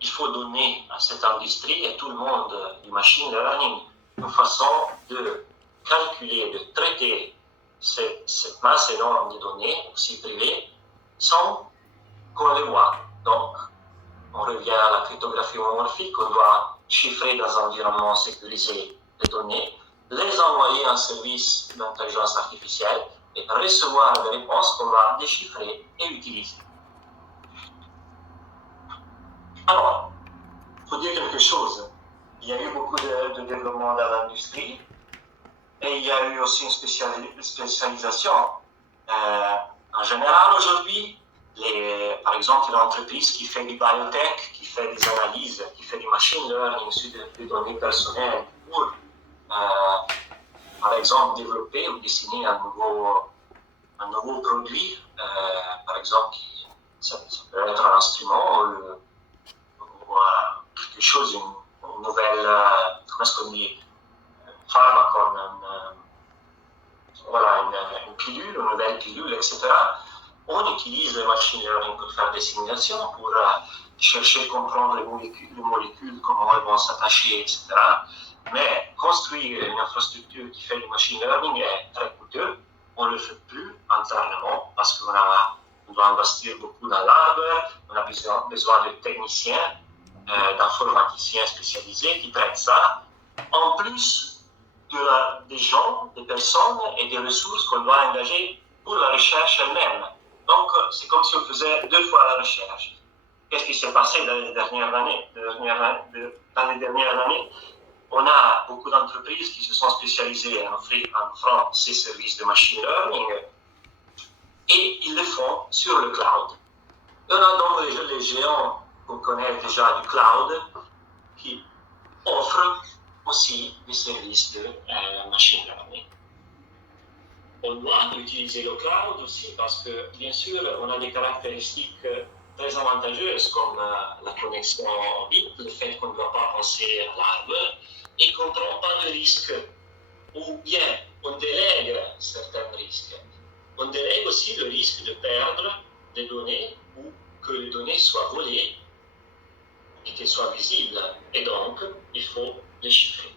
il faut donner à cette industrie et tout le monde du machine learning une façon de calculer, de traiter cette masse énorme de données, aussi privées, sans qu'on les voit. Donc, on revient à la cryptographie homomorphique, on doit chiffrer dans un environnement sécurisé les données, les envoyer en service d'intelligence artificielle et recevoir des réponses qu'on va déchiffrer et utiliser. Alors, il faut dire quelque chose. Il y a eu beaucoup de développement dans l'industrie et il y a eu aussi une spécialisation. En général, aujourd'hui, par exemple, une entreprise qui fait du biotech, qui fait des analyses, qui fait du machine learning sur des données personnelles pour, par exemple, développer ou dessiner un nouveau produit, par exemple, ça peut être un instrument ou quelque chose, une nouvelle, comment est-ce qu'on dit, pharmacon, une pilule, une nouvelle pilule, etc. On utilise le machine learning pour faire des simulations, pour chercher à comprendre les molécules, comment elles vont s'attacher, etc. Mais construire une infrastructure qui fait du machine learning est très coûteux. On ne le fait plus internement parce qu'on doit investir beaucoup dans l'hardware, on a besoin de techniciens, d'informaticiens spécialisés qui traitent ça. En plus des gens, des personnes et des ressources qu'on doit engager pour la recherche elle-même. Donc, c'est comme si on faisait 2 fois la recherche. Qu'est-ce qui s'est passé dans les dernières années? On a beaucoup d'entreprises qui se sont spécialisées en offrant ces services de machine learning et ils le font sur le cloud. Et on a donc les géants qu'on connaît déjà du cloud qui offrent aussi des services de machine learning. On doit utiliser le cloud aussi parce que, bien sûr, on a des caractéristiques très avantageuses comme la connexion vite, le fait qu'on ne doit pas penser à l'hardware et qu'on ne prend pas de risques, ou bien on délègue certains risques. On délègue aussi le risque de perdre des données ou que les données soient volées et qu'elles soient visibles. Et donc, il faut les chiffrer.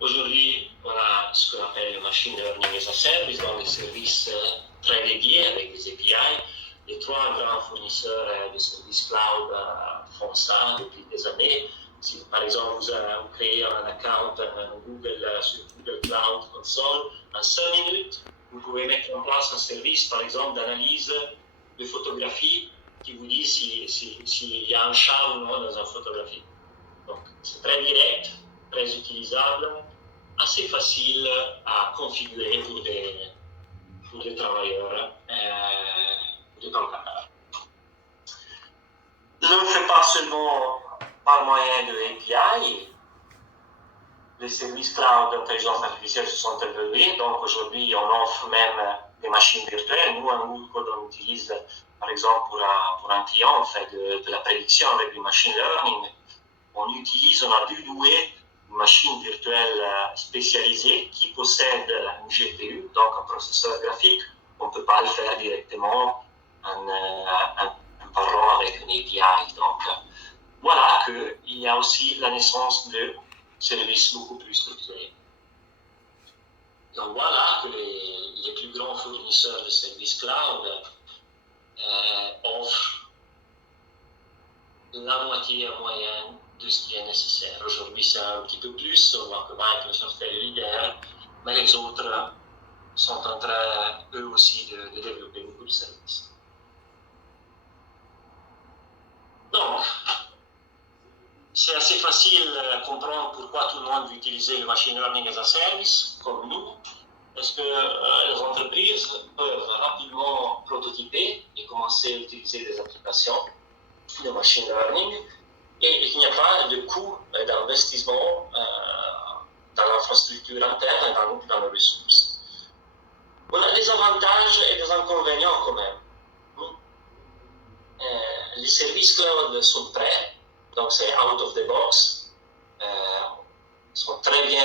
Aujourd'hui, on a ce qu'on appelle le machine learning as a service, donc des services très dédiés avec des API. Les 3 grands fournisseurs de services cloud font ça depuis des années. Si par exemple vous créez un account sur Google Cloud Console, en 5 minutes, Vous pouvez mettre en place un service, par exemple, d'analyse de photographie qui vous dit s'il y a un chat ou non dans une photographie. Donc, c'est très direct, très utilisable, assez facile à configurer pour des travailleurs de campagne. Je ne le fais pas seulement par moyen de API. Les services cloud d'intelligence artificielle se sont évolués, donc aujourd'hui on offre même des machines virtuelles. Nous, en Moodcode, on utilise, par exemple, pour un client, on fait de la prédiction avec du machine learning. On a dû louer une machine virtuelle spécialisée qui possède une GPU, donc un processeur graphique. On ne peut pas le faire directement en parlant avec une API. Donc voilà qu'il y a aussi la naissance de services beaucoup plus structurés. Donc voilà que les plus grands fournisseurs de services cloud offrent la moitié en moyenne de ce qui est nécessaire. Aujourd'hui, c'est un petit peu plus, on voit que Microsoft est le leader, mais les autres sont en train, eux aussi, de développer beaucoup de services. Donc, c'est assez facile de comprendre pourquoi tout le monde veut utiliser le machine learning as a service, comme nous, parce que les entreprises peuvent rapidement prototyper et commencer à utiliser des applications de machine learning, et il n'y a pas de coût d'investissement dans l'infrastructure interne et dans les ressources. On a des avantages et des inconvénients quand même. Les services cloud sont prêts, donc c'est out of the box, sont très bien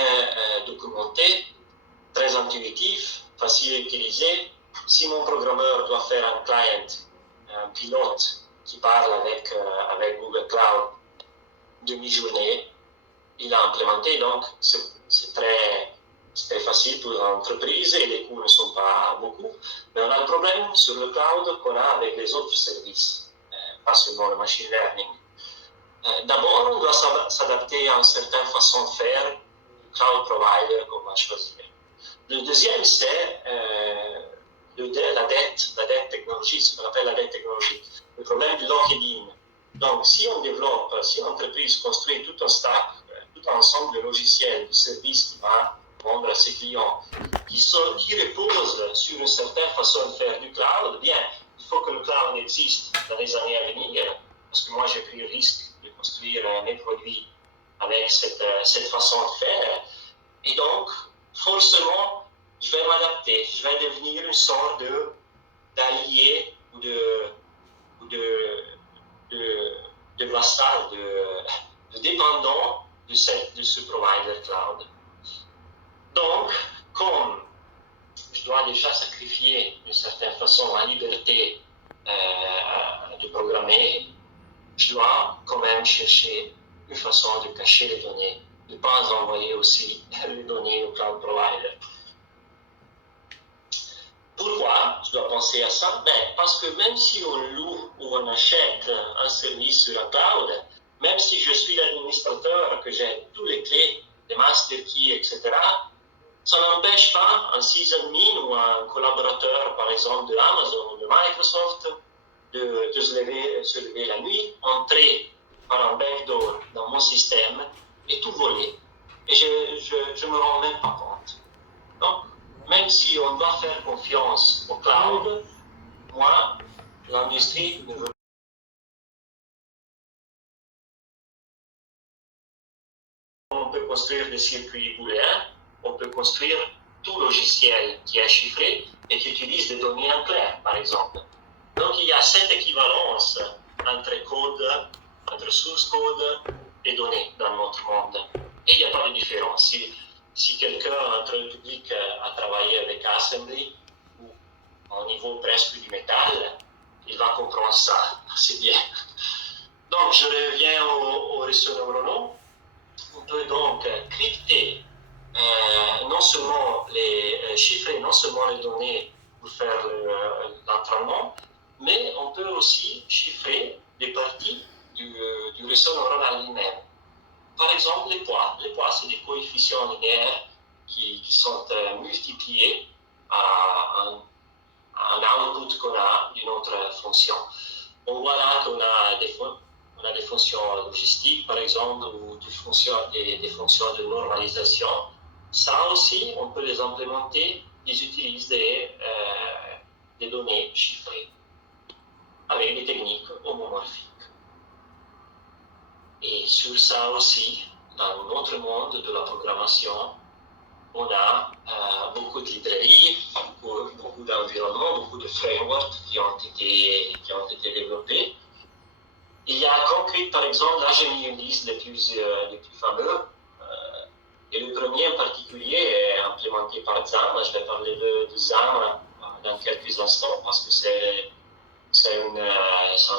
documentés, très intuitifs, faciles à utiliser. Si mon programmeur doit faire un client, un pilote qui parle avec Google Cloud demi-journée, il a implémenté, donc c'est très facile pour l'entreprise et les coûts ne sont pas beaucoup. Mais on a le problème sur le cloud qu'on a avec les autres services, pas seulement le machine learning. D'abord, on doit s'adapter à une certaine façon de faire du cloud provider qu'on va choisir. Le deuxième, c'est la dette technologique, ce qu'on appelle la dette technologique. Le problème du lock-in. Donc, si l'entreprise construit tout un stack, tout un ensemble de logiciels, de services qui va vendre à ses clients, qui repose sur une certaine façon de faire du cloud, bien, il faut que le cloud existe dans les années à venir, parce que moi, j'ai pris le risque de construire mes produits avec cette façon de faire. Et donc, forcément, je vais m'adapter, je vais devenir une sorte d'allié ou de vassal, de dépendant de ce provider cloud. Donc, comme je dois déjà sacrifier d'une certaine façon la liberté de programmer, je dois quand même chercher une façon de cacher les données, de ne pas envoyer aussi les données au cloud provider. Pourquoi je dois penser à ça? Parce que même si on loue ou on achète un service sur un cloud, même si je suis l'administrateur, que j'ai toutes les clés, les master keys, etc., ça n'empêche pas un sysadmin ou un collaborateur, par exemple, de Amazon ou de Microsoft, de se lever la nuit, entrer par un backdoor dans mon système et tout voler. Et je ne me rends même pas compte. Donc, même si on doit faire confiance au cloud, moi, l'industrie ne veut pas. On peut construire des circuits booléens, on peut construire tout logiciel qui est chiffré et qui utilise des données en clair, par exemple. Donc, il y a cette équivalence entre source code et données dans notre monde. Et il n'y a pas de différence. Si quelqu'un entre le public a travaillé avec Assembly ou au niveau presque du métal, il va comprendre ça assez bien. Donc, je reviens aux réseaux neuronaux. On peut donc crypter, chiffrer non seulement les données pour faire l'entraînement, mais on peut aussi chiffrer des parties du réseau neuronal lui-même. Par exemple, les poids. Les poids, c'est des coefficients linéaires qui sont multipliés à un output qu'on a d'une autre fonction. On voit là qu'on a des fonctions logistiques, par exemple, ou des fonctions de normalisation. Ça aussi, on peut les implémenter. Ils utilisent des données chiffrées avec des techniques homomorphiques. Et sur ça aussi, dans notre monde de la programmation, on a beaucoup de librairies, beaucoup d'environnements, beaucoup de frameworks qui ont été développés. Il y a Concrete, par exemple, là j'ai mis une liste des plus fameux. Et le premier en particulier est implémenté par XAM. Je vais parler de XAM dans quelques instants parce que c'est une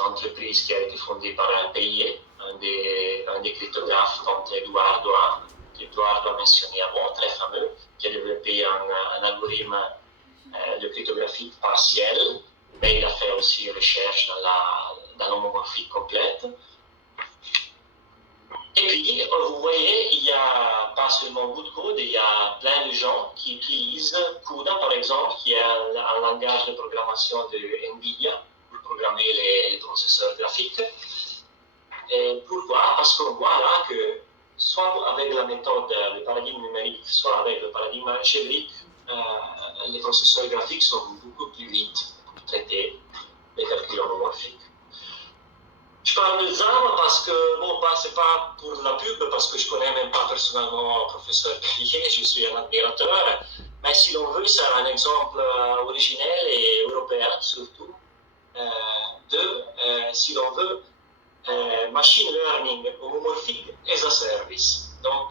entreprise qui a été fondée par un pays, un des cryptographes comme Eduardo a mentionné avant, très fameux, qui a développé un algorithme de cryptographie partielle, mais il a fait aussi recherche dans l'homomorphie complète. Et puis, vous voyez, il n'y a pas seulement bout de code, il y a plein de gens qui utilisent CUDA, par exemple, qui est un langage de programmation de NVIDIA pour programmer les processeurs graphiques. Et pourquoi? Parce qu'on voit là que soit avec la méthode, le paradigme numérique, soit avec le paradigme algébrique, les processeurs graphiques sont beaucoup plus vite pour traiter les calculs homomorphiques. Je parle de XAM parce que, bon, c'est pas pour la pub, parce que je connais même pas personnellement le professeur Pellier, je suis un admirateur, mais si l'on veut, c'est un exemple originel et européen surtout, si l'on veut, machine learning homomorphique as a service, donc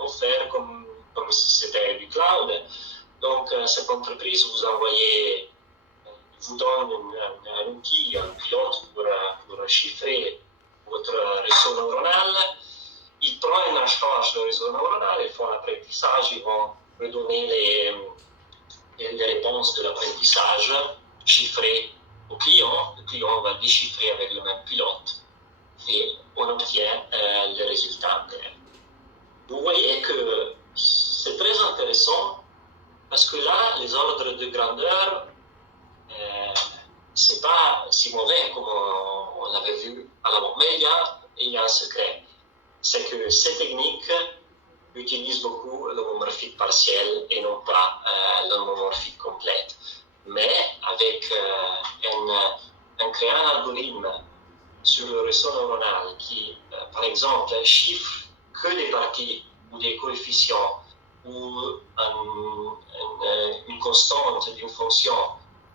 offert comme si c'était du cloud. Donc cette entreprise vous donne un outil, un pilote pour chiffrer votre réseau neuronal. Ils prennent en charge le réseau neuronal, ils font l'apprentissage, ils vont redonner les réponses de l'apprentissage chiffrées au client. Le client va déchiffrer avec le même pilote et on obtient le résultat. Vous voyez que c'est très intéressant parce que là, les ordres de grandeur, c'est pas si mauvais comme on l'avait vu à l'avant. Mais il y a un secret. C'est que ces techniques utilisent beaucoup l'homomorphique partielle et non pas l'homomorphique complète. Mais avec en créant un algorithme sur le réseau neuronal qui, par exemple, chiffre que des parties ou des coefficients ou une constante d'une fonction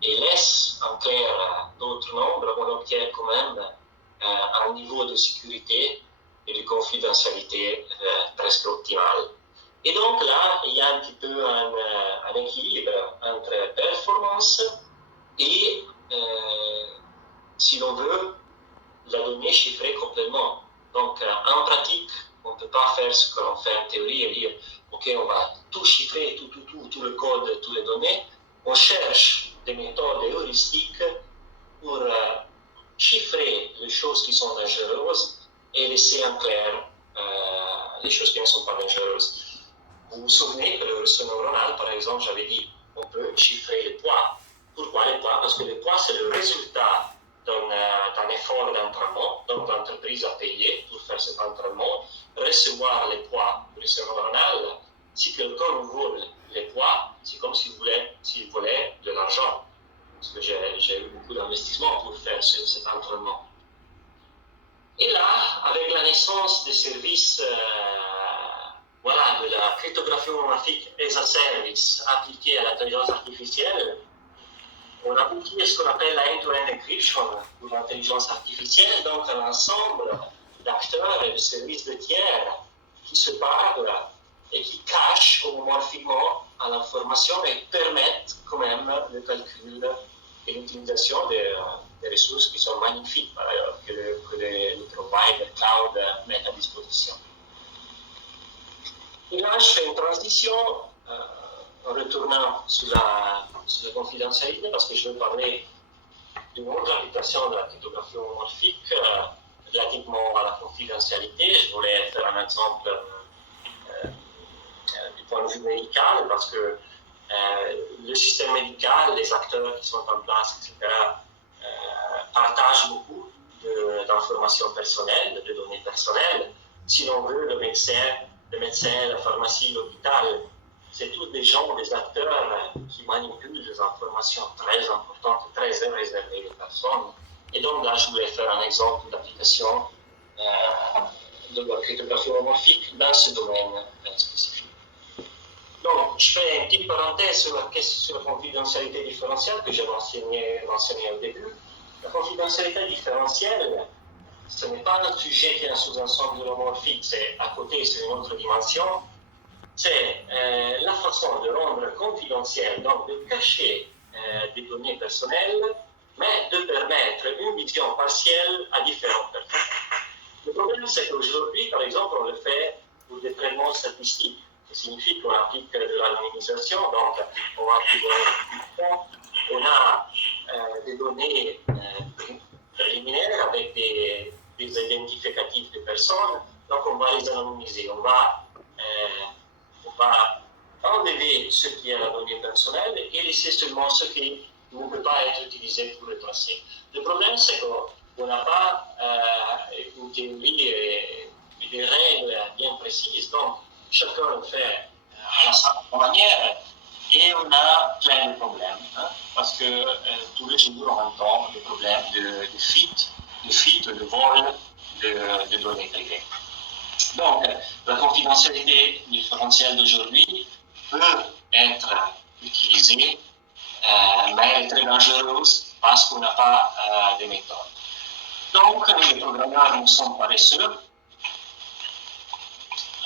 et laisse en clair d'autres nombres, on obtient quand même un niveau de sécurité et de confidentialité presque optimal. Et donc là, il y a un petit peu un équilibre entre performance et, si l'on veut, la donnée chiffrée complètement. Donc en pratique, on ne peut pas faire ce que l'on fait en théorie et dire ok, on va tout chiffrer, tout le code, toutes les données. On cherche des méthodes heuristiques pour chiffrer les choses qui sont dangereuses et laisser en clair les choses qui ne sont pas dangereuses. Vous vous souvenez que le réseau neuronal, par exemple, j'avais dit on peut chiffrer les poids. Pourquoi les poids? Parce que les poids, c'est le résultat d'un effort d'entraînement. Donc l'entreprise a payé pour faire cet entraînement, recevoir les poids du réseau neuronal. Si quelqu'un nous vole les poids, c'est comme s'il volait de l'argent. Parce que j'ai eu beaucoup d'investissements pour faire cet entraînement. Et là, avec la naissance des services de la cryptographie homomorphique as a service appliquée à l'intelligence artificielle, on aboutit à ce qu'on appelle la end-to-end encryption pour l'intelligence artificielle, donc un ensemble d'acteurs et de services de tiers qui se parlent et qui cachent homomorphiquement à l'information et permettent quand même le calcul et l'utilisation des ressources qui sont magnifiques par ailleurs que les providers cloud mettent à disposition. Et là, je fais une transition en retournant sur la confidentialité parce que je veux parler d'une autre application de la cryptographie homomorphique relativement à la confidentialité. Je voulais faire un exemple du point de vue médical parce que le système médical, les acteurs qui sont en place, etc., partagent beaucoup d'informations personnelles, de données personnelles. Si l'on veut, le médecin, la pharmacie, l'hôpital, c'est tous des gens, des acteurs qui manipulent des informations très importantes, très réservées des personnes. Et donc là, je voulais faire un exemple d'application de la cryptographie homomorphique dans ce domaine spécifique. Donc, je fais une petite parenthèse sur la confidentialité différentielle que j'ai mentionné au début. La confidentialité différentielle, ce n'est pas un sujet qui est un sous-ensemble de l'homomorphique, c'est à côté, c'est une autre dimension. C'est la façon de rendre confidentiel, donc de cacher des données personnelles, mais de permettre une vision partielle à différentes personnes. Le problème, c'est qu'aujourd'hui, par exemple, on le fait pour des traitements statistiques. Ça signifie qu'on applique de l'anonymisation, donc on a des données préliminaires avec des identificatifs de personnes, donc on va les anonymiser, on va enlever ce qui est la donnée personnelle et laisser seulement ce qui ne peut pas être utilisé pour le tracer. Le problème, c'est qu'on n'a pas une théorie et des règles bien précises, donc chacun le fait à sa manière et on a plein de problèmes, parce que tous les jours on entend des problèmes de fuite, de vol de données privées. Donc, la confidentialité différentielle d'aujourd'hui peut être utilisée, mais elle est très dangereuse parce qu'on n'a pas de méthode. Donc, les programmeurs ne sont paresseux.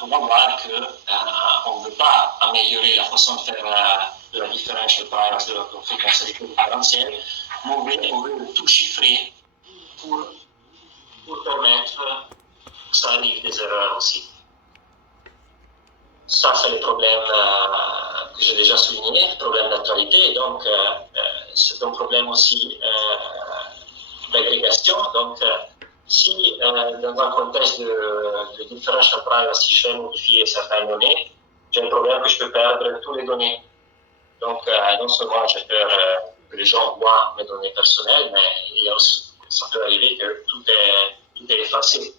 On va voir qu'on ne veut pas améliorer la façon de faire de la differential priors, de la confidentialité différentielle, mais on veut tout chiffrer pour permettre que ça arrive des erreurs aussi. Ça, c'est les problèmes que j'ai déjà soulignés, problème d'actualité. Donc, c'est un problème aussi d'agrégation. Donc, si dans un contexte de differential privacy, je vais modifier certaines données, j'ai un problème que je peux perdre toutes les données. Donc, non seulement j'ai peur que les gens voient mes données personnelles, mais il y a aussi, ça peut arriver que tout est effacé.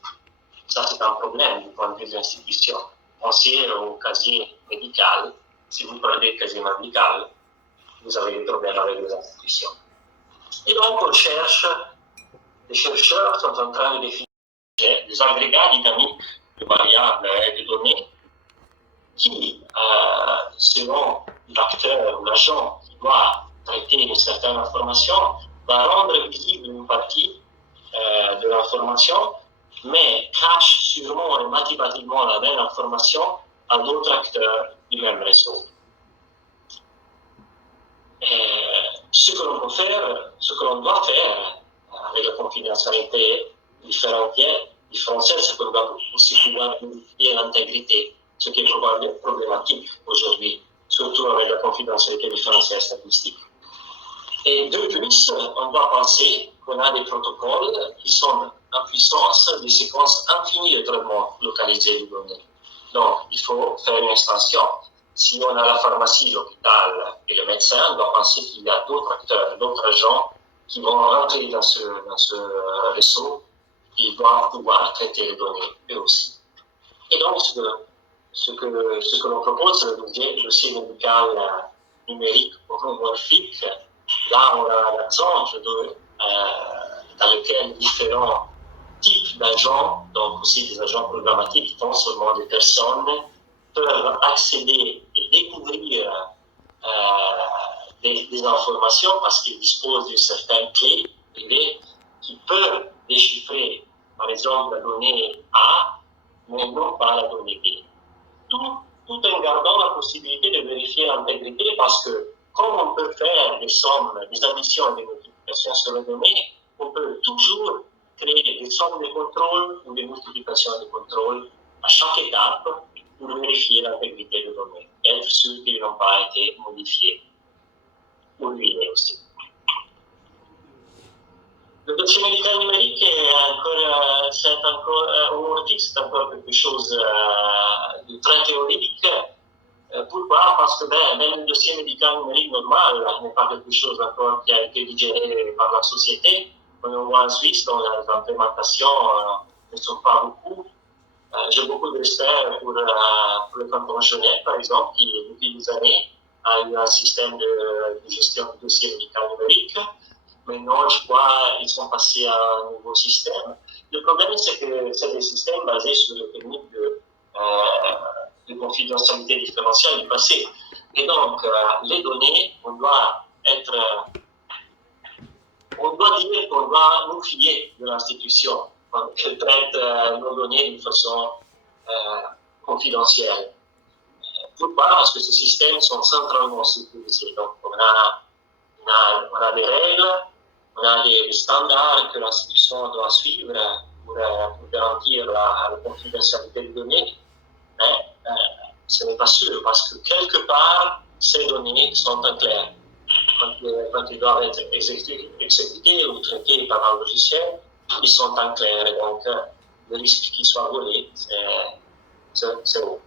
Ça, c'est un problème du point de vue de l'institution. Pensez au casier médical. Si vous prenez le casier médical, vous avez des problèmes avec les institutions. Et donc, les chercheurs sont en train de définir des agrégats dynamiques de variables et de données qui, selon l'acteur ou l'agent qui doit traiter une certaine information, va rendre visible une partie de l'information, mais cache sûrement et mathématiquement la même information à d'autres acteurs du même réseau. Ce que l'on peut faire, ce que l'on doit faire avec la confidentialité différentielle, c'est qu'on doit aussi pouvoir vérifier l'intégrité, ce qui est probablement problématique aujourd'hui, surtout avec la confidentialité différentielle statistique. Et de plus, on doit penser qu'on a des protocoles qui sont en puissance des séquences infinies de traitements localisés de données. Donc, il faut faire une extension. Si on a la pharmacie, l'hôpital et le médecin, on doit penser qu'il y a d'autres acteurs, d'autres agents qui vont rentrer dans ce réseau. Ils doivent pouvoir traiter les données eux aussi. Et donc, ce que l'on propose, le dossier médical numérique homomorphique, là, on a un exemple dans lequel différents types d'agents, donc aussi des agents programmatiques, non seulement des personnes, peuvent accéder et découvrir des informations parce qu'ils disposent d'une certaine clé privée qui peut déchiffrer, par exemple, la donnée A, mais non pas la donnée B. Tout en gardant la possibilité de vérifier l'intégrité parce que comme on peut faire des sommes, des additions et des multiplications sur les données, on peut toujours créer des sommes de contrôle ou des multiplications de contrôle à chaque étape pour vérifier l'intégrité des données, être sûr qu'ils n'ont pas été modifiés ou ruinés aussi. Le dossier médical numérique c'est encore homomorphique, c'est encore quelque chose de très théorique. Pourquoi? Parce que même le dossier médical numérique normal n'est pas quelque chose encore qui a été digéré par la société. On voit en Suisse, dont les implémentations ne sont pas beaucoup. J'ai beaucoup de respect pour le canton de Genève, par exemple, qui, depuis des années, a eu un système de gestion du dossier médical numérique. Maintenant, je crois qu'ils sont passés à un nouveau système. Le problème, c'est que c'est des systèmes basés sur les techniques de confidentialité différentielle du passé. Et donc, les données, on doit dire qu'on doit nous fier de l'institution qu'elle traite nos données d'une façon confidentielle. Pourquoi? Parce que ces systèmes sont centralement sécurisés. Donc, on a des règles, on a des standards que l'institution doit suivre pour garantir la confidentialité des données. Mais ce n'est pas sûr, parce que quelque part, ces données sont en clair. Quand ils doivent être exécutés ou traités par un logiciel, ils sont en clair. Et donc, le risque qu'ils soient volés, c'est haut.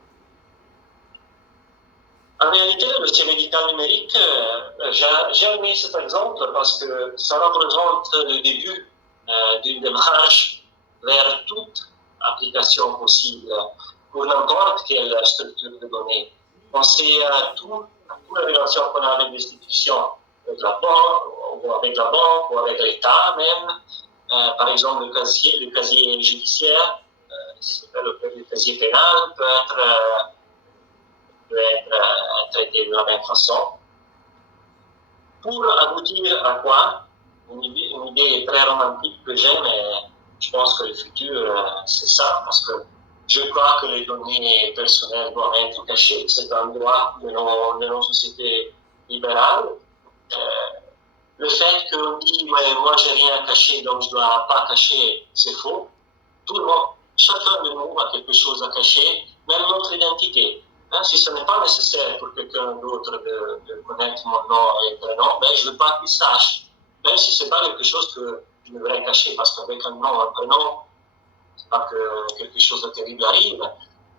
En réalité, le dossier médical numérique, j'ai aimé cet exemple parce que ça représente le début d'une démarche vers toute application possible pour n'importe quelle structure de données. Pensez à toutes les relations qu'on a avec l'institution, avec la banque ou avec l'État même. Par exemple, le casier judiciaire, le casier pénal peut être traité de la même façon. Pour aboutir à quoi? Une idée très romantique que j'ai, mais je pense que le futur, c'est ça, parce que je crois que les données personnelles doivent être cachées. C'est un droit de nos sociétés libérales. Le fait qu'on dit moi j'ai rien caché, donc je ne dois pas cacher, c'est faux. Tout le monde, chacun de nous a quelque chose à cacher, même notre identité. Si ce n'est pas nécessaire pour quelqu'un d'autre de connaître mon nom et prénom, je ne veux pas qu'il sache. Même si ce n'est pas quelque chose que je devrais cacher, parce qu'avec un nom et un prénom, c'est pas que quelque chose de terrible arrive.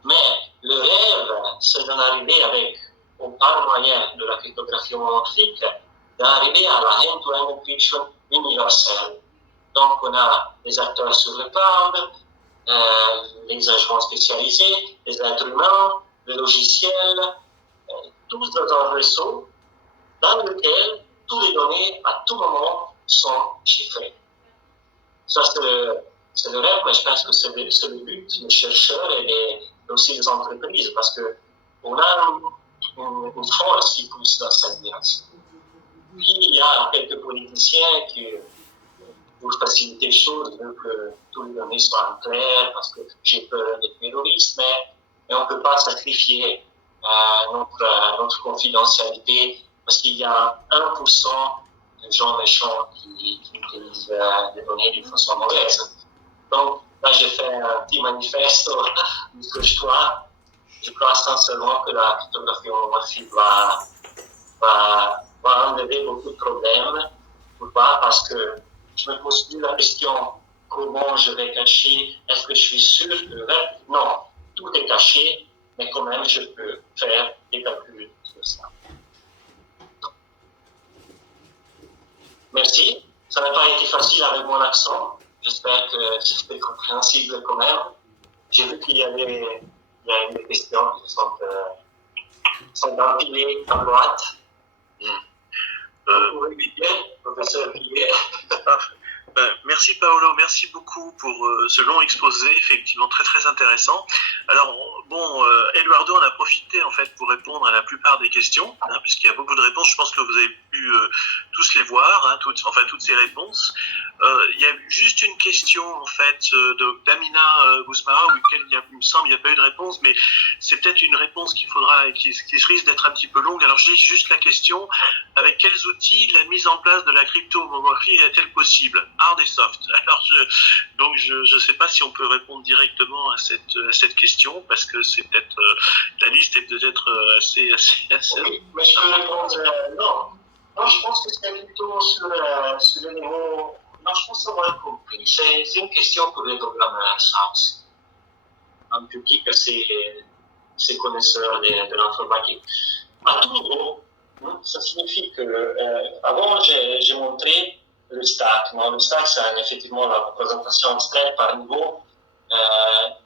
Mais le rêve, c'est d'en arriver par moyen de la cryptographie homomorphique, d'arriver à la end-to-end encryption universelle. Donc, on a les acteurs sur le cloud, les agents spécialisés, les êtres humains, le logiciel, tous dans un réseau dans lequel toutes les données, à tout moment, sont chiffrées. Ça, c'est le rêve, mais je pense que c'est le but des chercheurs et aussi des entreprises, parce qu'on a une force qui pousse dans cette direction. Puis, il y a quelques politiciens qui, pour faciliter les choses, veulent que toutes les données soient en clair, parce que j'ai peur des terroristes, mais on ne peut pas sacrifier notre confidentialité, parce qu'il y a 1% de gens méchants qui utilisent des données d'une façon mauvaise. Donc, là, j'ai fait un petit manifeste de ce que je crois. Je crois sincèrement que la cryptographie homomorphique va enlever beaucoup de problèmes. Pourquoi? Parce que je me pose plus la question comment je vais cacher, est-ce que je suis sûr que non, tout est caché, mais quand même je peux faire des calculs sur ça. Merci. Ça n'a pas été facile avec mon accent. J'espère que c'était compréhensible quand même. J'ai vu qu'il y a des questions qui sont empilées à droite. Vous pouvez Villiers, professeur Villiers. Merci Paolo, merci beaucoup pour ce long exposé, effectivement très très intéressant. Alors Eduardo en a profité en fait pour répondre à la plupart des questions, puisqu'il y a beaucoup de réponses. Je pense que vous avez pu tous les voir, toutes ces réponses. Il y a juste une question en fait d'Amina Bousmara, auquel il me semble il n'y a pas eu de réponse, mais c'est peut-être une réponse qui risque d'être un petit peu longue. Alors j'ai juste la question: avec quels outils la mise en place de la crypto-homographie est-elle possible, hard et soft? Alors je ne sais pas si on peut répondre directement à cette question, parce que c'est peut-être la liste est peut-être assez. Oui, mais je peux répondre non. Non, je pense que c'est plutôt sur le niveau. Non, je pense avoir compris. C'est une question pour les programmeurs, ça aussi. Un public assez ces connaisseurs de l'informatique. À tout niveau, ça signifie que avant j'ai montré le stack. Le stack, c'est effectivement la représentation abstraite par niveau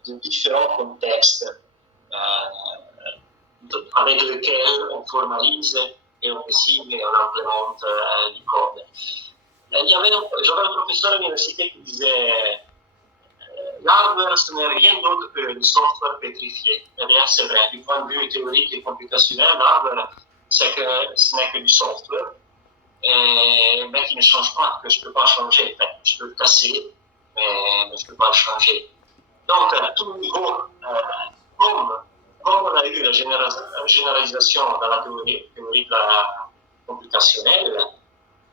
de différents contextes avec lesquels on formalise et on décide et on implémente du code. J'avais un professeur à l'université qui disait l'hardware, ce n'est rien d'autre que du software pétrifié. Et d'ailleurs, c'est vrai, du point de vue théorique et computationnel, l'hardware, ce n'est que du software, mais qui ne change pas, que je ne peux pas changer. Enfin, je peux le casser, mais je ne peux pas le changer. Donc, à tout niveau, comme on a eu la généralisation dans la théorie de la computationnelle,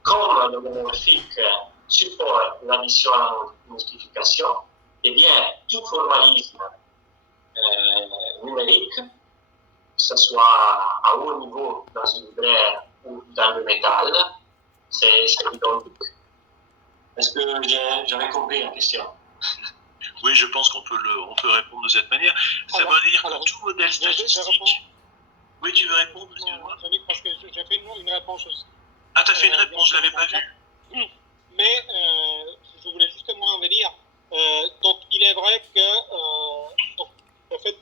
comme le monomorphique supporte l'addition à la multiplication, eh bien, tout formalisme numérique, que ce soit à haut niveau dans une libraire ou dans le métal, c'est identique. Est-ce que j'avais compris la question? Oui, je pense qu'on peut répondre de cette manière. Ça veut dire que tout modèle statistique... Oui, tu veux répondre? Excuse-moi. Parce que j'ai fait une réponse aussi. Ah, tu as fait une réponse, je ne l'avais pas vue. Mais je voulais justement en venir. Donc, il est vrai que le fait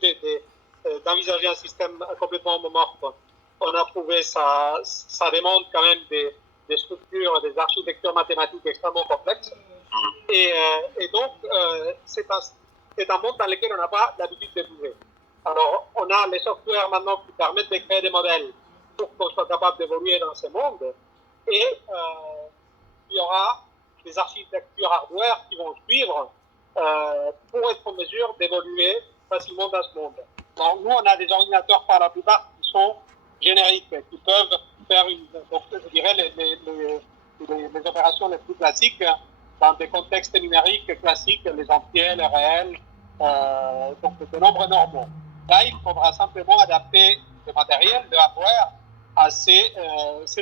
d'envisager un système complètement homomorphe, on a prouvé ça demande quand même des structures, des architectures mathématiques extrêmement complexes. Et donc, c'est un monde dans lequel on n'a pas l'habitude de bouger. Alors, on a les softwares maintenant qui permettent de créer des modèles pour qu'on soit capable d'évoluer dans ce monde. Et il y aura des architectures hardware qui vont suivre pour être en mesure d'évoluer facilement dans ce monde. Alors, nous, on a des ordinateurs par la plupart qui sont génériques, qui peuvent faire donc, je dirais, les opérations les plus classiques dans des contextes numériques classiques, les entiers, les réels, donc de nombres normaux. Là, il faudra simplement adapter le matériel, le hardware, à ces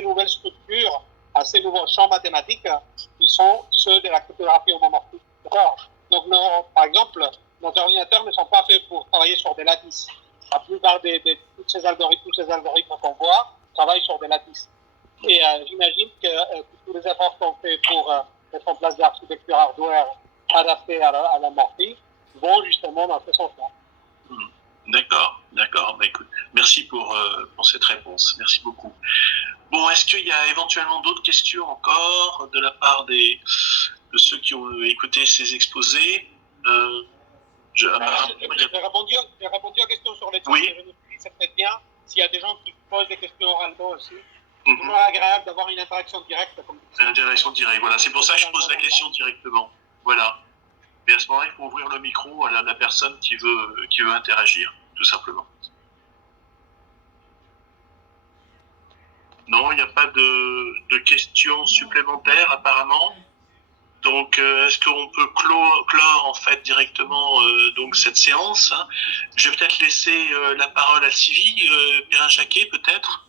nouvelles structures, à ces nouveaux champs mathématiques qui sont ceux de la cryptographie homomorphique. Donc, par exemple, nos ordinateurs ne sont pas faits pour travailler sur des lattices. La plupart tous ces algorithmes qu'on voit travaillent sur des lattices. Et j'imagine que tous les efforts qu'on fait pour mettre en place des architectures hardware adaptées à la morphie vont justement dans ce sens-là. D'accord. Bah, écoute, merci pour cette réponse. Merci beaucoup. Bon, est-ce qu'il y a éventuellement d'autres questions encore de la part de ceux qui ont écouté ces exposés? J'ai répondu aux questions sur les oui. C'est peut-être bien s'il y a des gens qui posent des questions oralement aussi. C'est toujours agréable d'avoir une interaction directe. Une interaction directe, voilà. C'est pour ça que je pose la question directement. Voilà. Et à ce moment-là, il faut ouvrir le micro à la personne qui veut interagir, tout simplement. Non, il n'y a pas de questions supplémentaires, apparemment. Donc, est-ce qu'on peut clore en fait directement donc cette séance? Je vais peut-être laisser la parole à Sylvie Perrin-Jacquet, peut-être.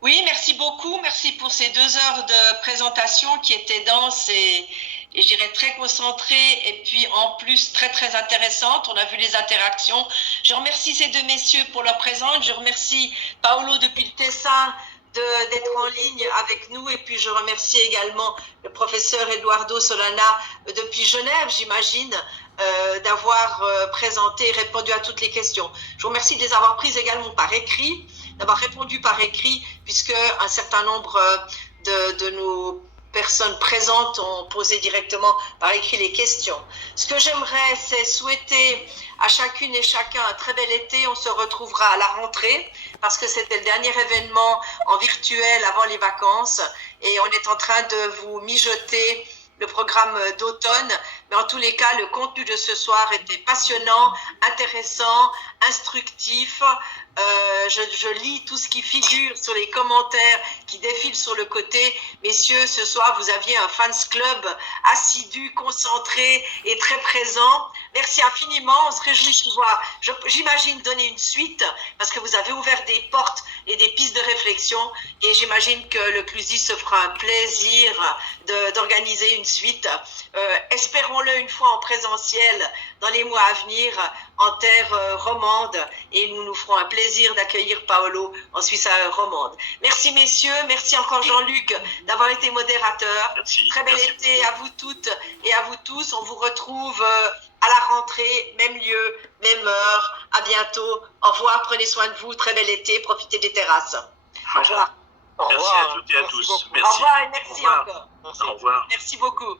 Oui, merci beaucoup. Merci pour ces 2 heures de présentation qui étaient denses et je dirais très concentrées et puis en plus très très intéressantes. On a vu les interactions. Je remercie ces 2 messieurs pour leur présence. Je remercie Paolo depuis le Tessin d'être en ligne avec nous et puis je remercie également le professeur Eduardo Solana depuis Genève, j'imagine, d'avoir présenté et répondu à toutes les questions. Je vous remercie de les avoir prises également par écrit, d'avoir répondu par écrit, puisque un certain nombre de nos personnes présentes ont posé directement par écrit les questions. Ce que j'aimerais, c'est souhaiter à chacune et chacun un très bel été. On se retrouvera à la rentrée, parce que c'était le dernier événement en virtuel avant les vacances, et on est en train de vous mijoter le programme d'automne. Mais en tous les cas, le contenu de ce soir était passionnant, intéressant, instructif. Je lis tout ce qui figure sur les commentaires qui défilent sur le côté. Messieurs, ce soir, vous aviez un fans club assidu, concentré et très présent. Merci infiniment. On se réjouit de pouvoir, j'imagine, donner une suite parce que vous avez ouvert des portes et des pistes de réflexion et j'imagine que le CLUSI se fera un plaisir d'organiser une suite. Espérons-le une fois en présentiel dans les mois à venir en terre romande et nous nous ferons un plaisir d'accueillir Paolo en Suisse romande. Merci messieurs, merci encore Jean-Luc d'avoir été modérateur. Merci. Très bel Merci été beaucoup. à vous toutes et à vous tous. On vous retrouve à la rentrée, même lieu, même heure. À bientôt. Au revoir, prenez soin de vous. Très bel été, profitez des terrasses. Au revoir. Au Merci revoir. à toutes et à Merci tous. beaucoup. Au Merci. revoir et merci Au revoir. encore. Merci. Au revoir. Merci beaucoup.